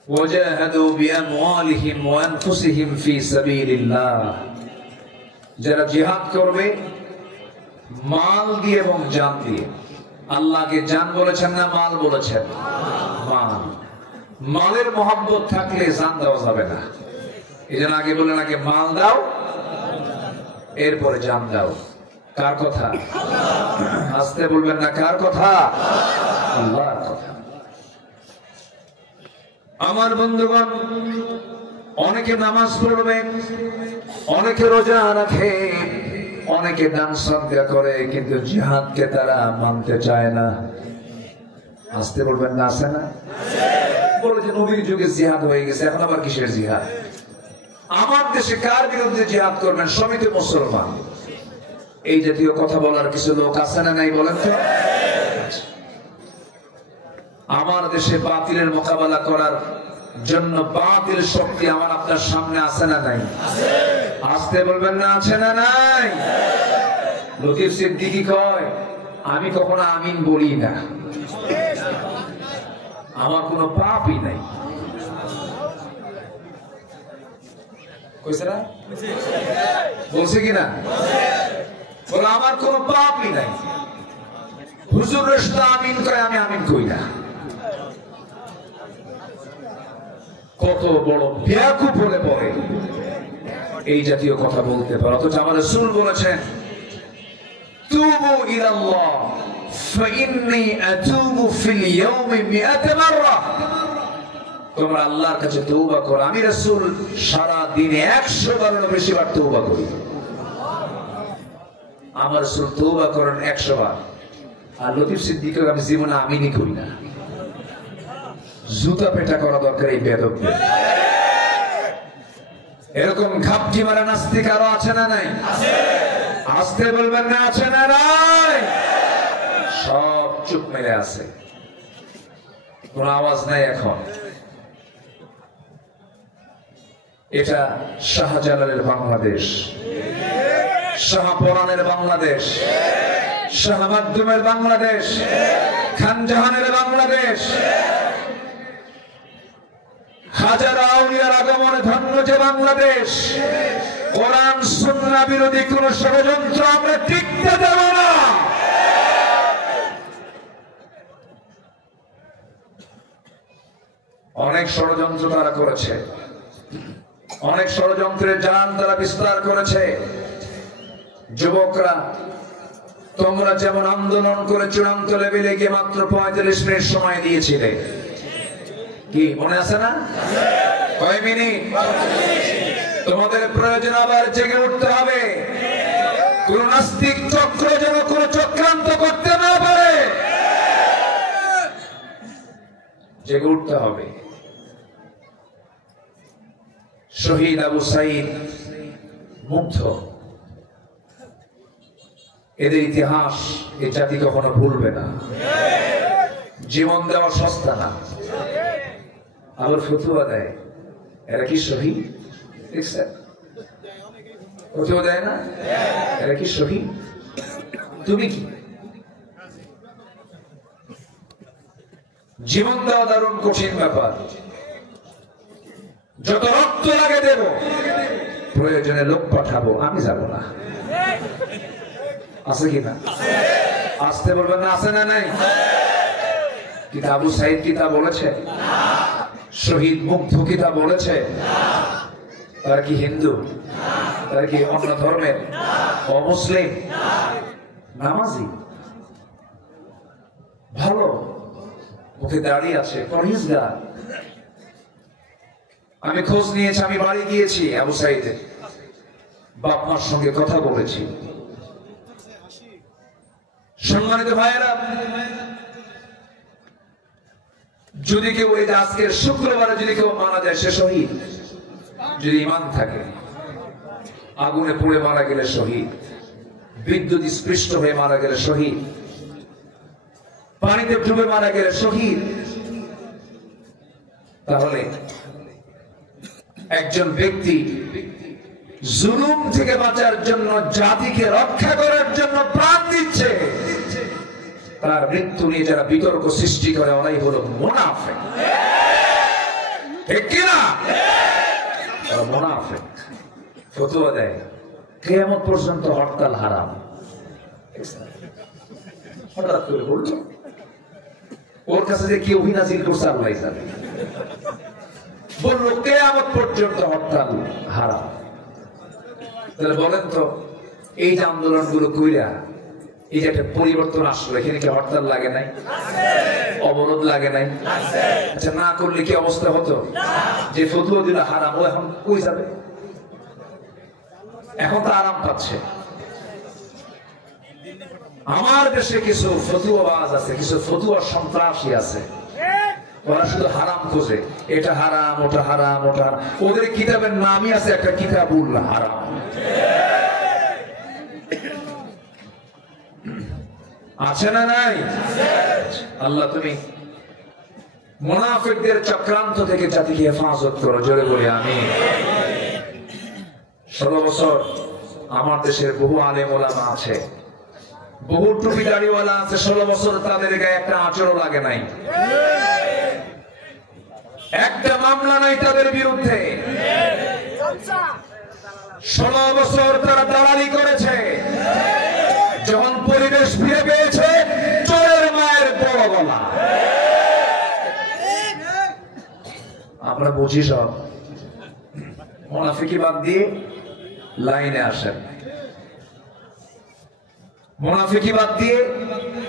ওয়াজাহাদু বিআমওয়ালিহিম ওয়া আনফুসিহিম ফি সাবিলিল্লাহ, যারা জিহাদ করবে মাল দিয়ে এবং জান দিয়ে। আল্লাহকে জান বলেছেন না মাল বলেছেন? মাল। মালের মহব্বত থাকলে জান দেওয়া যাবে না। এই জন্য আগে বললেন আগে মাল দাও, এরপরে জান দাও। কার কথা? আসতে বলবেন না, কার কথা? আল্লাহর কথা। আমার বন্ধুগণ, অনেকে নামাজ পড়বে, অনেকে রোজা রাখে, অনেকে দান সদকা করে, কিন্তু জিহাদকে তারা মানতে চায় না। আসতে বলবেন না, আছে না? বলে যে নবীর যুগে জিহাদ হয়ে গেছে, এখন আবার কিসের জিহাদ? আমার দেশে কার বিরুদ্ধে জিহাদ করবেন? সবই তো মুসলমান। এই জাতীয় কথা বলার কিছু লোক আছে না নাই বলেন তো? আমার দেশে বাতিলের মোকাবেলা করার জন্য বাতিল শক্তি আমার আপনার সামনে আছে না নাই? আসতে বলবেন না, আছে না নাই? লতিফ সিদ্দিকী কয়, আমি কখনো আমিন বলি না, আমার কোনো পাপই নাই। কইছে না? বলছে কিনা? বলে আমার কোনো পাপই নাই। হুজুর রাস্তা আমিন কয়, আমি আমিন কই না। কত বড় বেয়াকুফ হলে পড়ে এই জাতীয় কথা বলতে পারে। অথচ আমার রাসূল বলেছেন, তুবু ইলাল্লাহ ফাইন্নী আতুবু ফিল ইয়াউমি 100 মাররা। তোমরা আল্লাহর কাছে তওবা করো, আমি রাসূল সারা দিনে 100 বারেরও বেশি বার তওবা করি। আমার রাসূল তওবা করেন 100 বার। আর লতিফ সিদ্দিক আমি জীবনে আমিনই করি না। জুতা পেটা করা দরকার এই বেয়াদবদের। এরকম ঘাপটি মারা নাস্তিক আরো আছে না নাই? আসতে বলবেন না, আছে না নাই? সব চুপ মেরে আছে, কোন আওয়াজ নাই এখন। এটা শাহজালালের বাংলাদেশ, শাহপরানের বাংলাদেশ, শাহ মাকদুমের বাংলাদেশ, খানজাহানের বাংলাদেশ। হাজার আউলিয়ার আগমনে ধন্য যে বাংলাদেশ। কোরআন সুন্নাহ বিরোধী কোন ষড়যন্ত্র আমরা টিকতে দেব না। অনেক ষড়যন্ত্র তারা করেছে, অনেক ষড়যন্ত্রের জাল তারা বিস্তার করেছে। যুবকরা তোমরা যেমন আন্দোলন করে চূড়ান্ত লেভেলে গিয়ে মাত্র 45 মিনিট সময় দিয়েছিলে, কি মনে আছে না? কয় মিনিট? তোমাদের প্রয়োজন আবার জেগে উঠতে হবে। কোন নাস্তিক চক্র যেন কোন চক্রান্ত করতে না পারে, জেগে উঠতে হবে। শহীদ আবু সাইদ মুগ্ধ, এদের ইতিহাস এই জাতি কখনো ভুলবে না। জীবন দেওয়া সস্তা না। আবার ফতুয়া দেয়, এরা কি শহীদ? দেখছেন ফতুয়া দেয় না, এরা কি শহীদ? তুমি কি? জীবন দেওয়া দারুণ কঠিন ব্যাপার। যত রক্ত লাগে দেব, প্রয়োজনে লোক পাঠাবো, আমি যাব না। আছে কিনা? আসতে বলবেন না, আছে না নাই? কিন্তু আবু সাইদ কি তা বলেছে? শহীদ মুগ্ধ কি তা বলেছে? তারা কি হিন্দু? তারা কি অন্য ধর্মের? অমুসলিম? নামাজি, ভালো, মুখে দাঁড়িয়ে আছে, পরহেজগার। আমি খোঁজ নিয়েছি, আমি বাড়ি গিয়েছি আবু সাইদের, বাপ মার সঙ্গে কথা বলেছি। সম্মানিত ভাইয়েরা, যদি কেউ এই আজকের শুক্রবারে যদি কেউ মারা যায়, সে শহীদ। যদি ঈমান থাকে, আগুনে পুড়ে মারা গেলে শহীদ, বিদ্যুৎ স্পৃষ্ট হয়ে মারা গেলে শহীদ, পানিতে ডুবে মারা গেলে শহীদ। তাহলে একজন ব্যক্তি জুলুম থেকে বাঁচার জন্য, জাতিকে রক্ষা করার জন্য প্রাণ দিচ্ছে, তার মৃত্যু নিয়ে যারা বিতর্ক সৃষ্টি করে, ওরাই হলো মুনাফিক। ঠিক কিনা? মুনাফিক। ফতোয়া দেয় কিয়ামত পর্যন্ত হরতাল হারাম। হঠাৎ করে বললো, ওর কাছে যে কি অভিনাজিল করছে আল্লাহ জানে। বললো কিয়ামত পর্যন্ত হরতাল হারাম। তাহলে বলেন তো, এই যে আন্দোলন গুলো কইরা এই যে একটা পরিবর্তন আসলো, এখানে কি হরতাল লাগে নাই? অবরোধ লাগে নাই? আচ্ছা, না করলে কি অবস্থা হতো? যে ফতোয়া দিল হারাম, ও এখন কই যাবে? এখন তো আরাম পাচ্ছে। আমার দেশে কিছু ফতুয়াবাজ আছে, কিছু ফতুয়া সন্ত্রাসী আছে, ওরা শুধু হারাম খোঁজে, এটা হারাম, ওটা হারাম, ওটা। ওদের কিতাবের নামই আছে একটা কিতাবুল হারাম। আছে না নাই? আল্লাহ তুমি মুনাফিকদের চক্রান্ত থেকে জাতিকে হেফাজত করো, জোরে বলি আমিন। 16 বছর আমার দেশের বহু আলেম ওলামা আছে, বহু টুপি দাড়িওয়ালা আছে, 16 বছর তাদের গায়ে একটা আঁচড়ও লাগে নাই, একটা মামলা নাই তাদের বিরুদ্ধে। 16 বছর তারা দালালি করেছে। যখন পরিবেশ ফিরে পেয়েছে, চোরের মায়ের বড় গলা। আমরা বুঝি সব। মুনাফিকি বাদ দিয়ে লাইনে আসেন, মুনাফিকি বাদ দিয়ে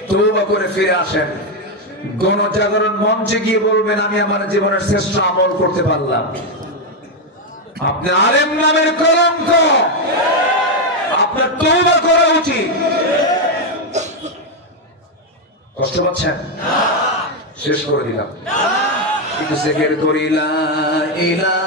তওবা করে ফিরে আসেন। গণজাগরণ মঞ্চে গিয়ে বলবেন, আমি আমার জীবনের শ্রেষ্ঠ আমল করতে পারলাম। আপনি আলেম নামের কলঙ্ক, আপনার তওবা করা উচিত। কষ্ট পাচ্ছেন? শেষ করে দিলাম। একটু জিকির করি লা ইলাহা